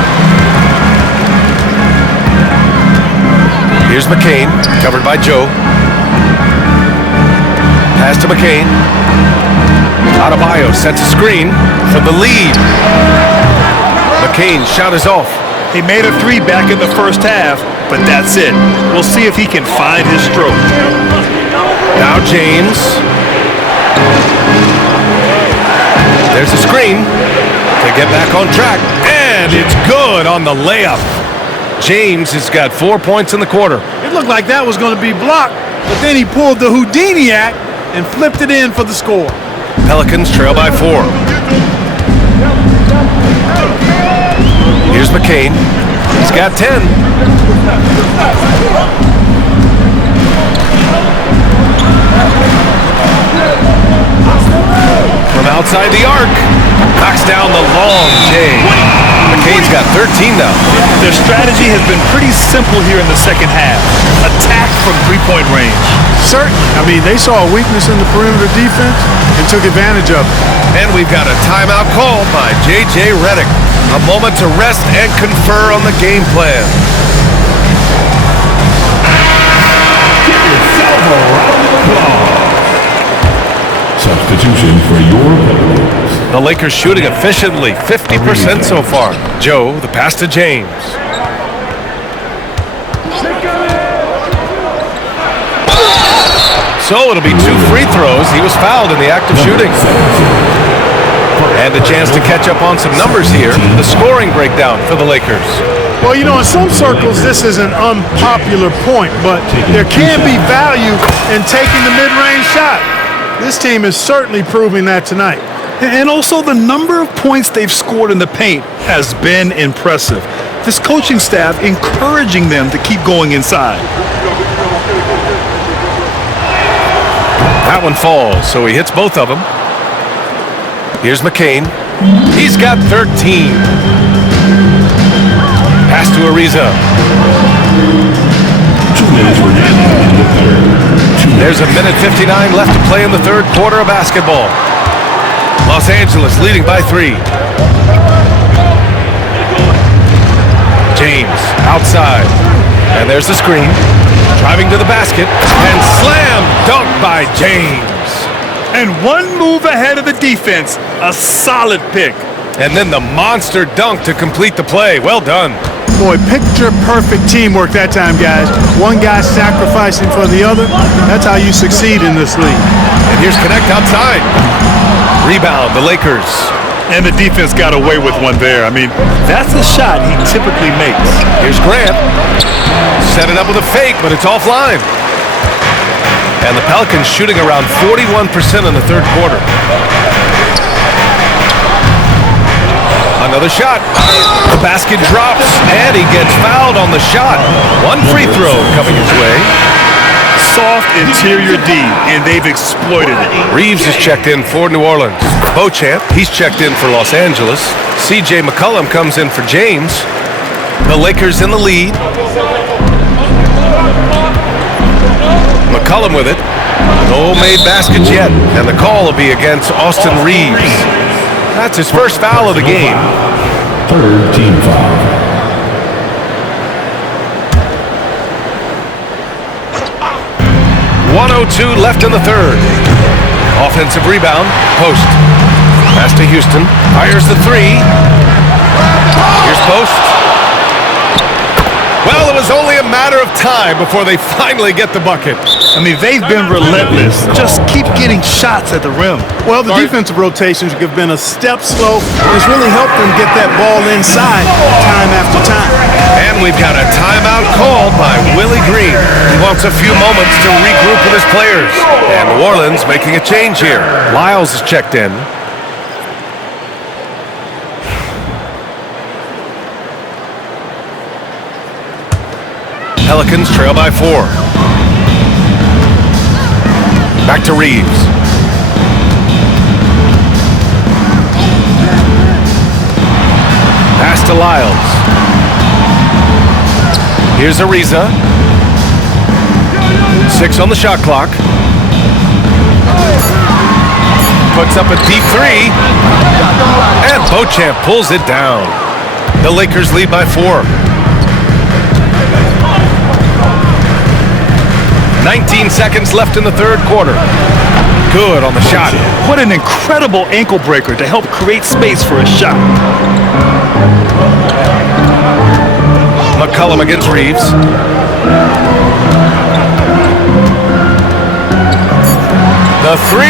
Here's McCain, covered by Joe. Pass to McCain. Adebayo sets a screen for the lead. McCain's shot is off. He made a three back in the first half, but that's it. We'll see if he can find his stroke. Now James. There's a screen to get back on track. And it's good on the layup. James has got 4 points in the quarter. It looked like that was going to be blocked, but then he pulled the Houdini act and flipped it in for the score. Pelicans trail by 4. Here's McCain. He's got 10. From outside the arc, knocks down the long J. McCain's got 13 now. Their strategy has been pretty simple here in the second half. Attack from three-point range. Certainly. I mean, they saw a weakness in the perimeter defense and took advantage of it. And we've got a timeout called by J.J. Redick. A moment to rest and confer on the game plan. Give yourself a round of applause. Substitution for your Pelicans. The Lakers shooting efficiently, 50% so far. Joe, the pass to James. So it'll be 2 free throws. He was fouled in the act of shooting. And a chance to catch up on some numbers here. The scoring breakdown for the Lakers. Well, you know, in some circles, this is an unpopular point, but there can be value in taking the mid-range shot. This team is certainly proving that tonight. And also the number of points they've scored in the paint has been impressive. This coaching staff encouraging them to keep going inside. That one falls, so he hits both of them. Here's McCain. He's got 13. Pass to Ariza. 2 minutes remaining in the third. There's a minute 59 left to play in the third quarter of basketball. Los Angeles leading by 3. James outside. And there's the screen. Driving to the basket. And slam dunk by James. And one move ahead of the defense. A solid pick. And then the monster dunk to complete the play. Well done. Boy, picture-perfect teamwork that time, guys. One guy sacrificing for the other. That's how you succeed in this league. And here's Connect outside. Rebound, the Lakers. And the defense got away with one there. I mean, that's a shot he typically makes. Here's Grant. Set it up with a fake, but it's offline. And the Pelicans shooting around 41% in the third quarter. Another shot. The basket drops, and he gets fouled on the shot. One free throw coming his way. Soft interior D, and they've exploited it. Reeves is checked in for New Orleans. Beauchamp, he's checked in for Los Angeles. C.J. McCollum comes in for James. The Lakers in the lead. McCollum with it. No made baskets yet, and the call will be against Austin Reeves. That's his first foul of the game. Third team foul. .102 left in the third. Offensive rebound, post. Pass to Houston, fires the 3. Here's post. was only a matter of time before they finally get the bucket. I mean, they've been relentless. Just keep getting shots at the rim. Well, the defensive rotations have been a step slow, and it's really helped them get that ball inside time after time. And we've got a timeout called by Willie Green. He wants a few moments to regroup with his players. And New Orleans making a change here. Lyles is checked in. Pelicans trail by 4. Back to Reeves. Pass to Lyles. Here's Ariza. 6 on the shot clock. Puts up a deep 3. And Beauchamp pulls it down. The Lakers lead by 4. 19 seconds left in the third quarter. Good on the shot. What an incredible ankle breaker to help create space for a shot. McCollum against Reeves. The 3.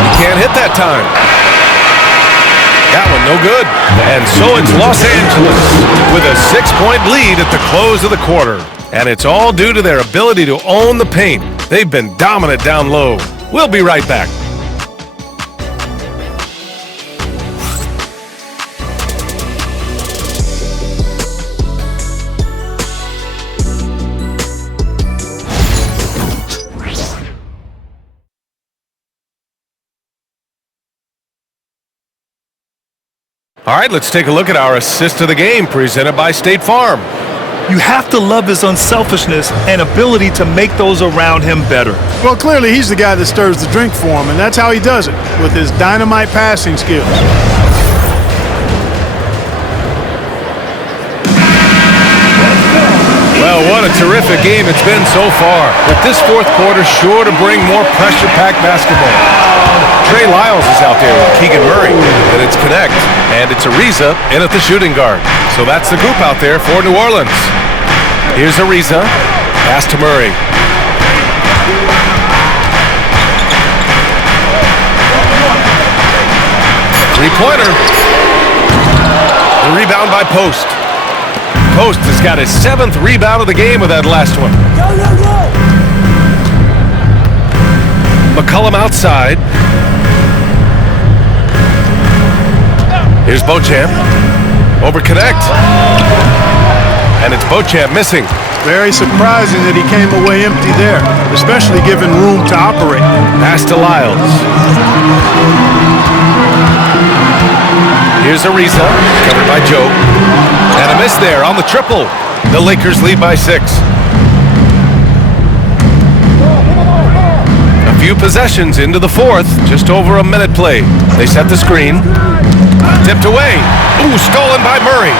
He can't hit that time. That one no good. And so it's Los Angeles with a 6-point lead at the close of the quarter. And it's all due to their ability to own the paint. They've been dominant down low. We'll be right back. All right, let's take a look at our assist of the game presented by State Farm. You have to love his unselfishness and ability to make those around him better. Well, clearly he's the guy that stirs the drink for him, and that's how he does it, with his dynamite passing skills. Well, what a terrific game it's been so far. But this fourth quarter sure to bring more pressure-packed basketball. Trey Lyles is out there with Keegan Murray, and it's Connect, and it's Ariza in at the shooting guard. So that's the group out there for New Orleans. Here's Ariza, pass to Murray. Three-pointer. The rebound by Post. Post has got his 7th rebound of the game with that last one. McCollum outside. Here's Beauchamp. Over Connect. And it's Beauchamp missing. Very surprising that he came away empty there, especially given room to operate. Pass to Lyles. Here's Ariza, covered by Joe. And a miss there on the triple. The Lakers lead by 6. A few possessions into the fourth, just over a minute played. They set the screen. Tipped away. Ooh, stolen by Murray.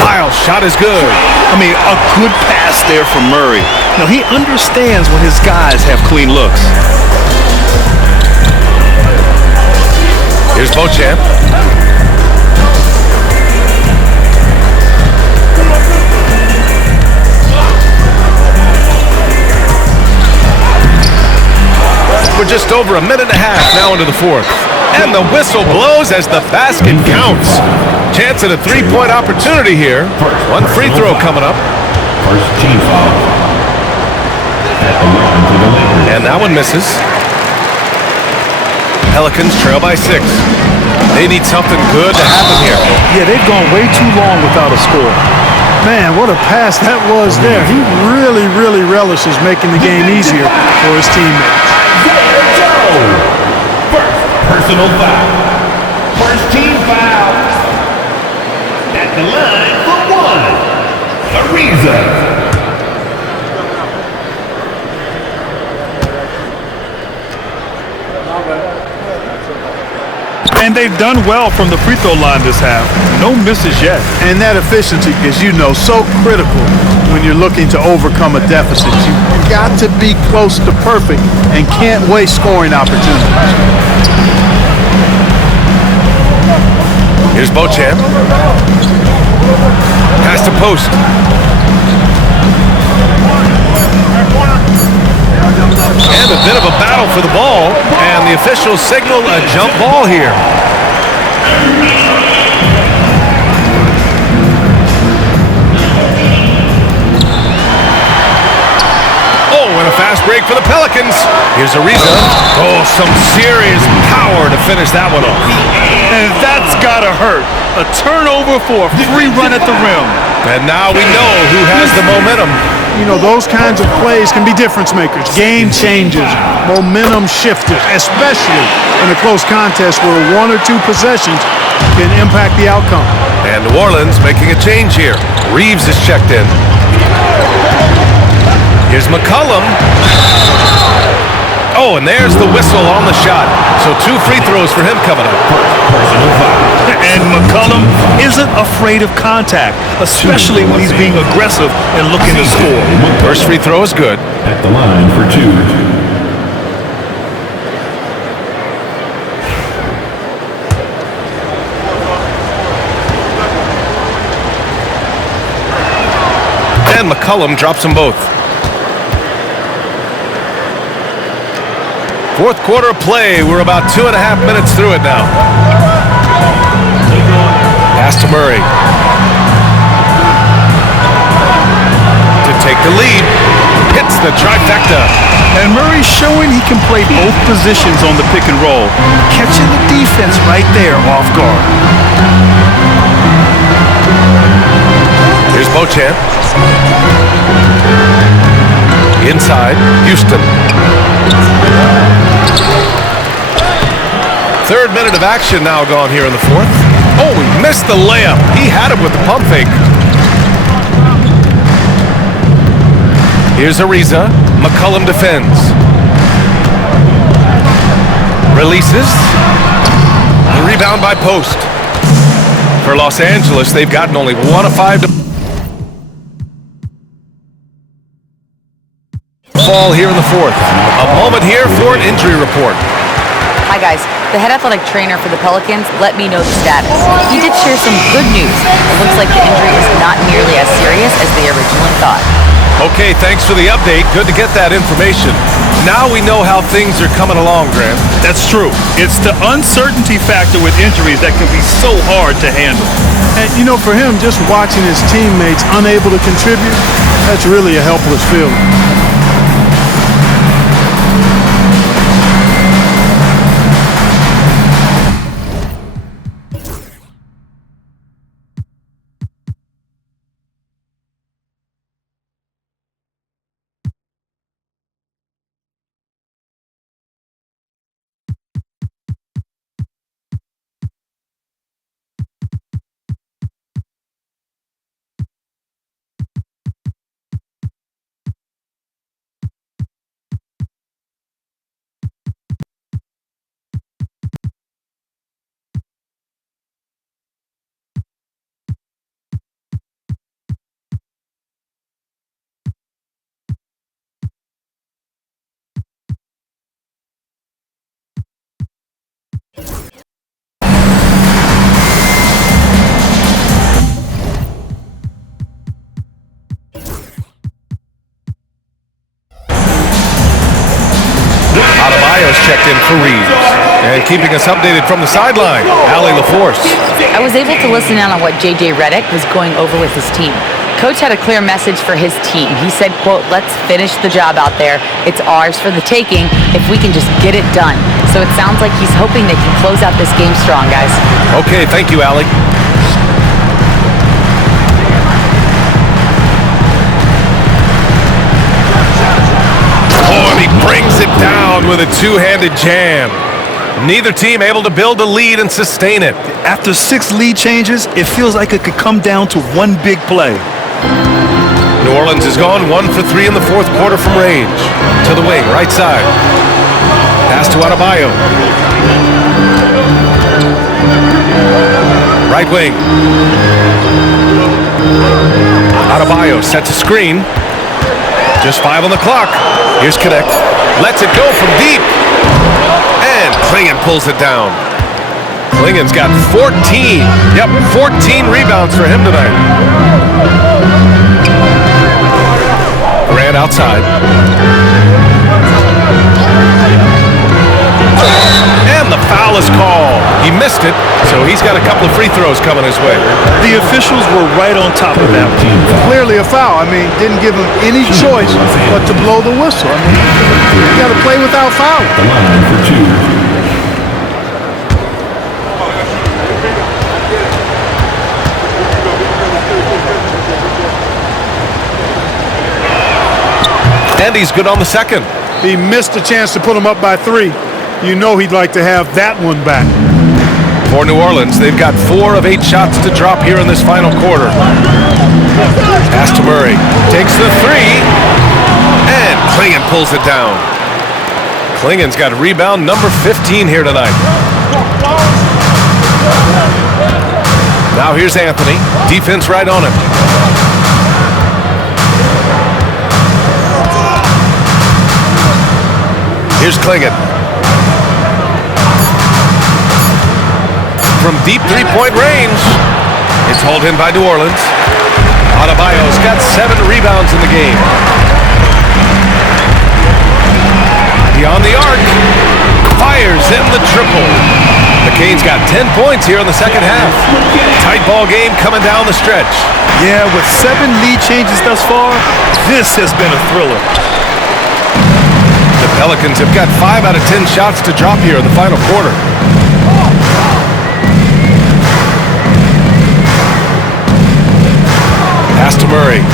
Lyles' shot is good. I mean, a good pass there from Murray. Now, he understands when his guys have clean looks. Here's Beauchamp. We're just over a minute and a half now into the fourth. And the whistle blows as the basket counts. Chance at a three-point opportunity here. One free throw coming up. First team foul. At the line for the Lakers. And that one misses. Pelicans trail by 6. They need something good to happen here. Yeah, they've gone way too long without a score. Man, what a pass that was there. He really, really relishes making the game easier for his teammates. First personal foul. First team foul. At the line for 1. Ariza. And they've done well from the free throw line this half. No misses yet. And that efficiency is, you know, so critical when you're looking to overcome a deficit. You've got to be close to perfect and can't waste scoring opportunities. Here's Beauchamp. Pass to post. And a bit of a battle for the ball, and the officials signal a jump ball here. Oh, and a fast break for the Pelicans. Here's Ariza. Oh, some serious power to finish that one off. And that's gotta hurt. A turnover for a free run at the rim. And now we know who has the momentum. You know, those kinds of plays can be difference makers, game changers, momentum shifters, especially in a close contest where one or two possessions can impact the outcome. And New Orleans making a change here. Reeves is checked in. Here's McCollum. Oh, and there's the whistle on the shot. So 2 free throws for him coming up. And McCollum isn't afraid of contact, especially when he's being aggressive and looking to score. First free throw is good. At the line for 2. And McCollum drops them both. Fourth quarter of play. We're about 2.5 minutes through it now. Pass to Murray. To take the lead. Hits the trifecta. And Murray's showing he can play both positions on the pick and roll, catching the defense right there off guard. Here's Beauchamp. Inside, Houston. Third minute of action now gone here in the fourth. Oh, he missed the layup. He had it with the pump fake. Here's Ariza. McCollum defends. Releases. The rebound by Post. For Los Angeles, they've gotten only 1 of 5 to fall here in the fourth. A moment here for an injury report. Hi, guys. The head athletic trainer for the Pelicans let me know the status. He did share some good news. It looks like the injury is not nearly as serious as they originally thought. Okay, thanks for the update. Good to get that information. Now we know how things are coming along, Grant. That's true. It's the uncertainty factor with injuries that can be so hard to handle. And, you know, for him, just watching his teammates unable to contribute, that's really a helpless feeling. Checked in for Reeves. And keeping us updated from the sideline, Allie LaForce. I was able to listen in on what J.J. Redick was going over with his team. Coach had a clear message for his team. He said, quote, "Let's finish the job out there. It's ours for the taking if we can just get it done." So it sounds like he's hoping they can close out this game strong, guys. Okay, thank you, Allie. He brings it down with a two-handed jam. Neither team able to build a lead and sustain it. After 6 lead changes, it feels like it could come down to one big play. New Orleans has gone 1 for 3 in the fourth quarter from range. To the wing, right side. Pass to Adebayo. Right wing. Adebayo sets a screen. Just 5 on the clock. Here's Connect. Lets it go from deep. And Clingan pulls it down. Klingen's got 14. Yep, 14 rebounds for him tonight. Grant outside. And the foul is called. He missed it, so he's got a couple of free throws coming his way. The officials were right on top of that. Clearly a foul. I mean, didn't give him any choice but to blow the whistle. I mean, you got to play without fouling. The line for two. And he's good on the second. He missed a chance to put him up by 3. You know he'd like to have that one back. For New Orleans, they've got 4 of 8 shots to drop here in this final quarter. Pass to Murray. Takes the 3. And Klingen pulls it down. Klingen's got rebound number 15 here tonight. Now here's Anthony. Defense right on him. Here's Klingen. From deep three-point range. It's hauled in by New Orleans. Adebayo's got 7 rebounds in the game. Beyond the arc. Fires in the triple. McCain's got 10 points here in the second half. Tight ball game coming down the stretch. Yeah, with 7 lead changes thus far, this has been a thriller. The Pelicans have got 5 out of 10 shots to drop here in the final quarter. Pass to Murray.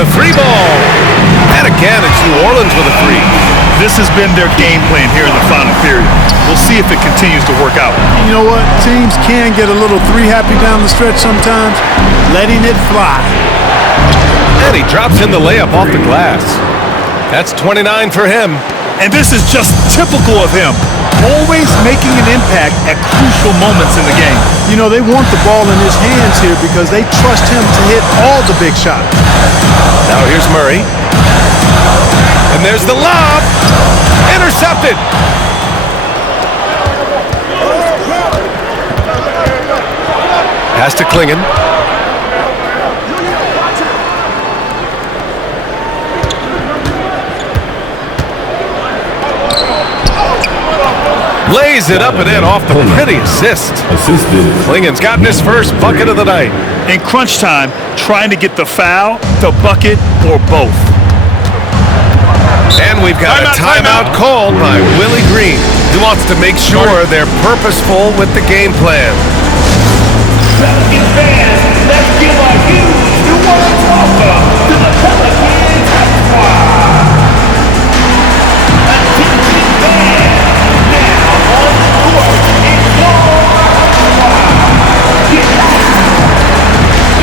The 3 ball. And again, it's New Orleans with a 3. This has been their game plan here in the final period. We'll see if it continues to work out. You know what? Teams can get a little 3-happy down the stretch sometimes, letting it fly. And he drops in the layup off the glass. That's 29 for him. And this is just typical of him. Always making an impact at crucial moments in the game. You know, they want the ball in his hands here because they trust him to hit all the big shots. Now here's Murray. And there's the lob. Intercepted. Pass to Klingen. Lays it up and in off the pretty assist. Assisted. Klingen's gotten his first bucket of the night. In crunch time, trying to get the foul, the bucket, or both. And we've got a timeout called by Willie Green, who wants to make sure they're purposeful with the game plan. Pelicans fans, let's give a huge New Orleans welcome to the Pelicans Ep4. Attention fans, now on the court in Get loud.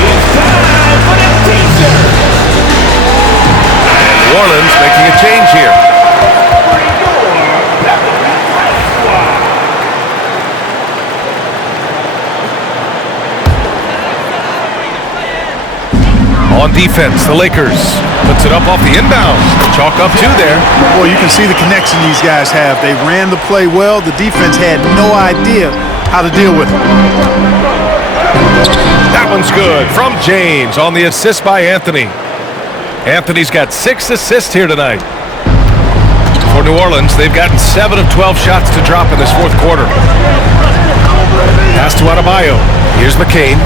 It's time for the t-shirt. And New Orleans making a change here. On defense, the Lakers puts it up off the inbound. Chalk up 2 there. Boy, you can see the connection these guys have. They ran the play well. The defense had no idea how to deal with it. That one's good from James on the assist by Anthony. Anthony's got 6 assists here tonight. For New Orleans, they've gotten 7 of 12 shots to drop in this fourth quarter. Pass to Adebayo. Here's McCain.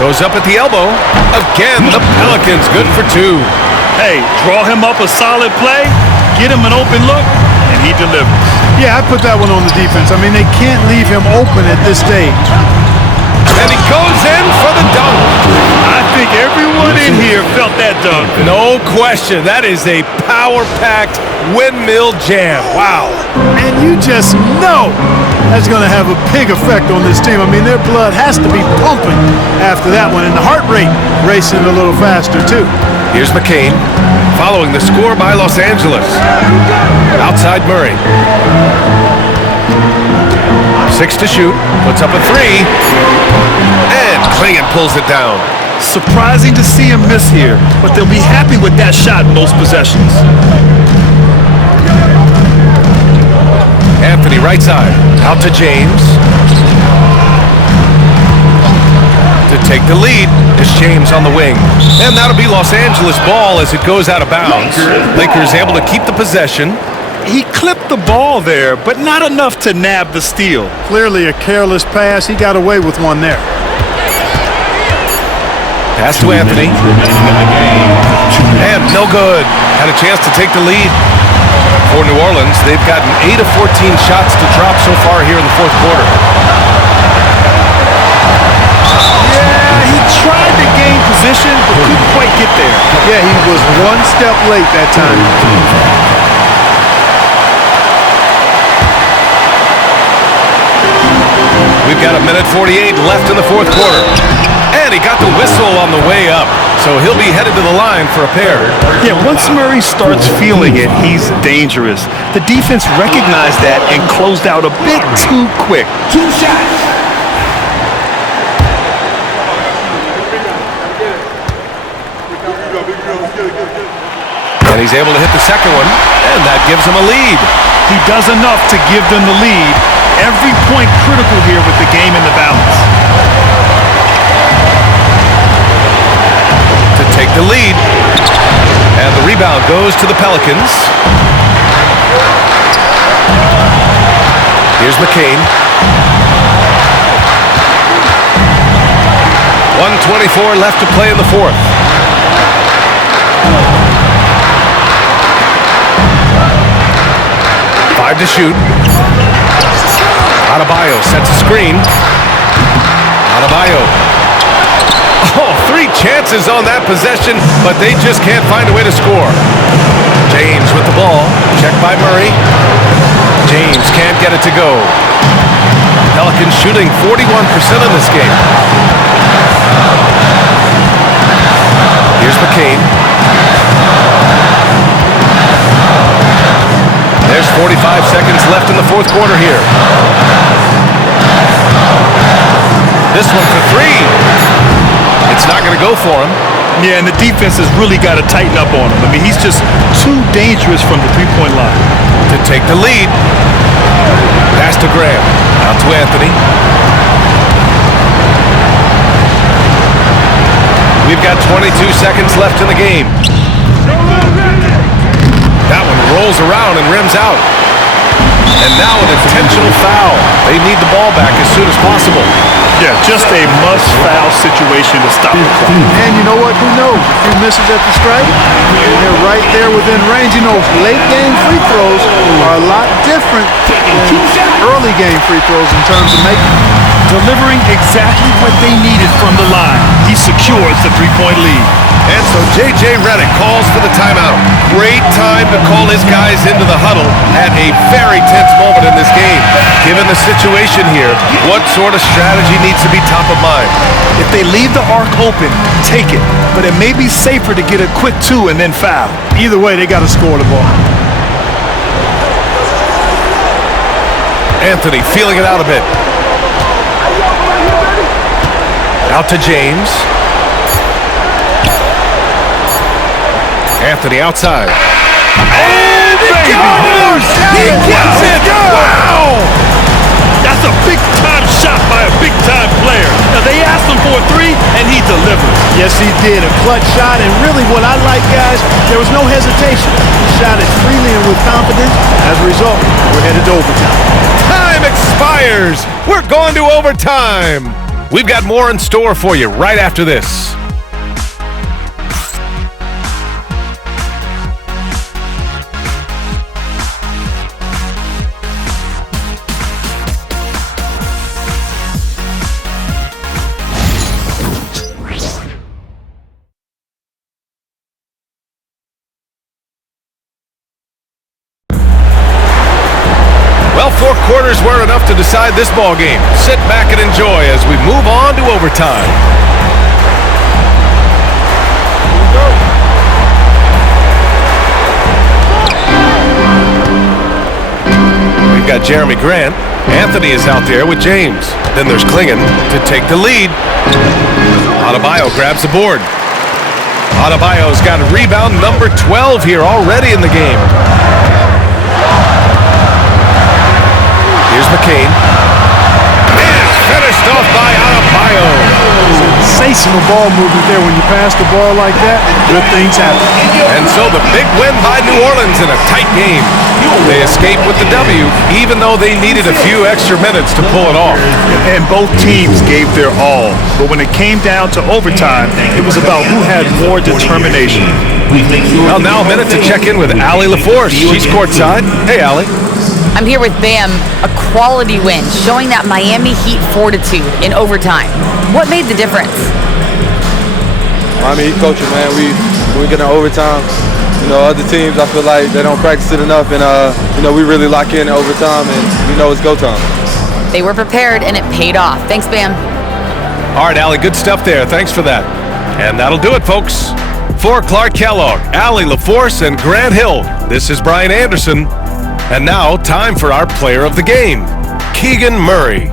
Goes up at the elbow. Again, the Pelicans good for 2. Hey, draw him up a solid play, get him an open look, and he delivers. Yeah, I put that one on the defense. I mean, they can't leave him open at this stage. And he goes in for the dunk. I think everyone in here felt that dunk. No question. That is a power-packed windmill jam. Wow. And you just know that's going to have a big effect on this team. I mean, their blood has to be pumping after that one, and the heart rate racing a little faster, too. Here's McCain, following the score by Los Angeles. Outside Murray. 6 to shoot, puts up a 3, and Klingen pulls it down. Surprising to see him miss here, but they'll be happy with that shot in most possessions. Anthony right side, out to James. To take the lead is James on the wing. And that'll be Los Angeles ball as it goes out of bounds. Lakers able to keep the possession. He clipped the ball there, but not enough to nab the steal. Clearly a careless pass. He got away with one there. Pass to Anthony. And no good. Had a chance to take the lead. For New Orleans, they've gotten 8 of 14 shots to drop so far here in the fourth quarter. Yeah, he tried to gain position, but couldn't quite get there. Yeah, he was one step late that time. We've got 1:48 left in the fourth quarter. And he got the whistle on the way up. So he'll be headed to the line for a pair. Yeah, once Murray starts feeling it, he's dangerous. The defense recognized that and closed out a bit too quick. 2 shots. And he's able to hit the second one, and that gives him a lead. He does enough to give them the lead. Every point critical here with the game in the balance. To take the lead. And the rebound goes to the Pelicans. Here's McCain. 1:24 left to play in the fourth. Five to shoot. Adebayo sets a screen. Adebayo. Oh, 3 chances on that possession, but they just can't find a way to score. James with the ball. Checked by Murray. James can't get it to go. Pelicans shooting 41% in this game. Here's McCain. There's 45 seconds left in the fourth quarter here. This one for 3. It's not going to go for him. Yeah, and the defense has really got to tighten up on him. I mean, he's just too dangerous from the three-point line. To take the lead. Pass to Graham. Out to Anthony. We've got 22 seconds left in the game. That one rolls around and rims out. And now an intentional foul. They need the ball back as soon as possible. Yeah, just a must-foul situation to stop the clock. And you know what? Who knows? A few misses at the stripe, and they're right there within range. You know, late-game free throws are a lot different than early-game free throws in terms of making. Delivering exactly what they needed from the line. He secures the three-point lead. And so J.J. Redick calls for the timeout. Great time to call his guys into the huddle at a very tense moment in this game. Given the situation here, what sort of strategy needs to be top of mind? If they leave the arc open, take it. But it may be safer to get a quick 2 and then foul. Either way, they got to score the ball. Anthony feeling it out a bit. Out to James. Anthony outside. And it goes! He gets it! Wow! That's a big-time shot by a big-time player. Now, they asked him for a 3, and he delivered. Yes, he did. A clutch shot, and really what I like, guys, there was no hesitation. He shot it freely and with confidence. As a result, we're headed to overtime. Time expires. We're going to overtime. We've got more in store for you right after this. Well, 4 quarters were enough to decide this ball game. Sit back and enjoy as we move on to overtime. We've got Jeremy Grant. Anthony is out there with James. Then there's Klingon to take the lead. Adebayo grabs the board. Adebayo's got rebound number 12 here already in the game. Here's McCain. And finished off by Adebayo. Sensational ball movement there. When you pass the ball like that, good things happen. And so the big win by New Orleans in a tight game. They escaped with the W, even though they needed a few extra minutes to pull it off. And both teams gave their all. But when it came down to overtime, it was about who had more determination. Well, now a minute to check in with Allie LaForce. She's courtside. Hey, Allie. I'm here with Bam, a quality win, showing that Miami Heat fortitude in overtime. What made the difference? Miami Heat coaching, man. We get in overtime. You know, other teams, I feel like they don't practice it enough, and you know, we really lock in overtime, and we know it's go time. They were prepared, and it paid off. Thanks, Bam. All right, Allie, good stuff there. Thanks for that. And that'll do it, folks. For Clark Kellogg, Allie LaForce, and Grant Hill, this is Brian Anderson. And now, time for our player of the game, Keegan Murray.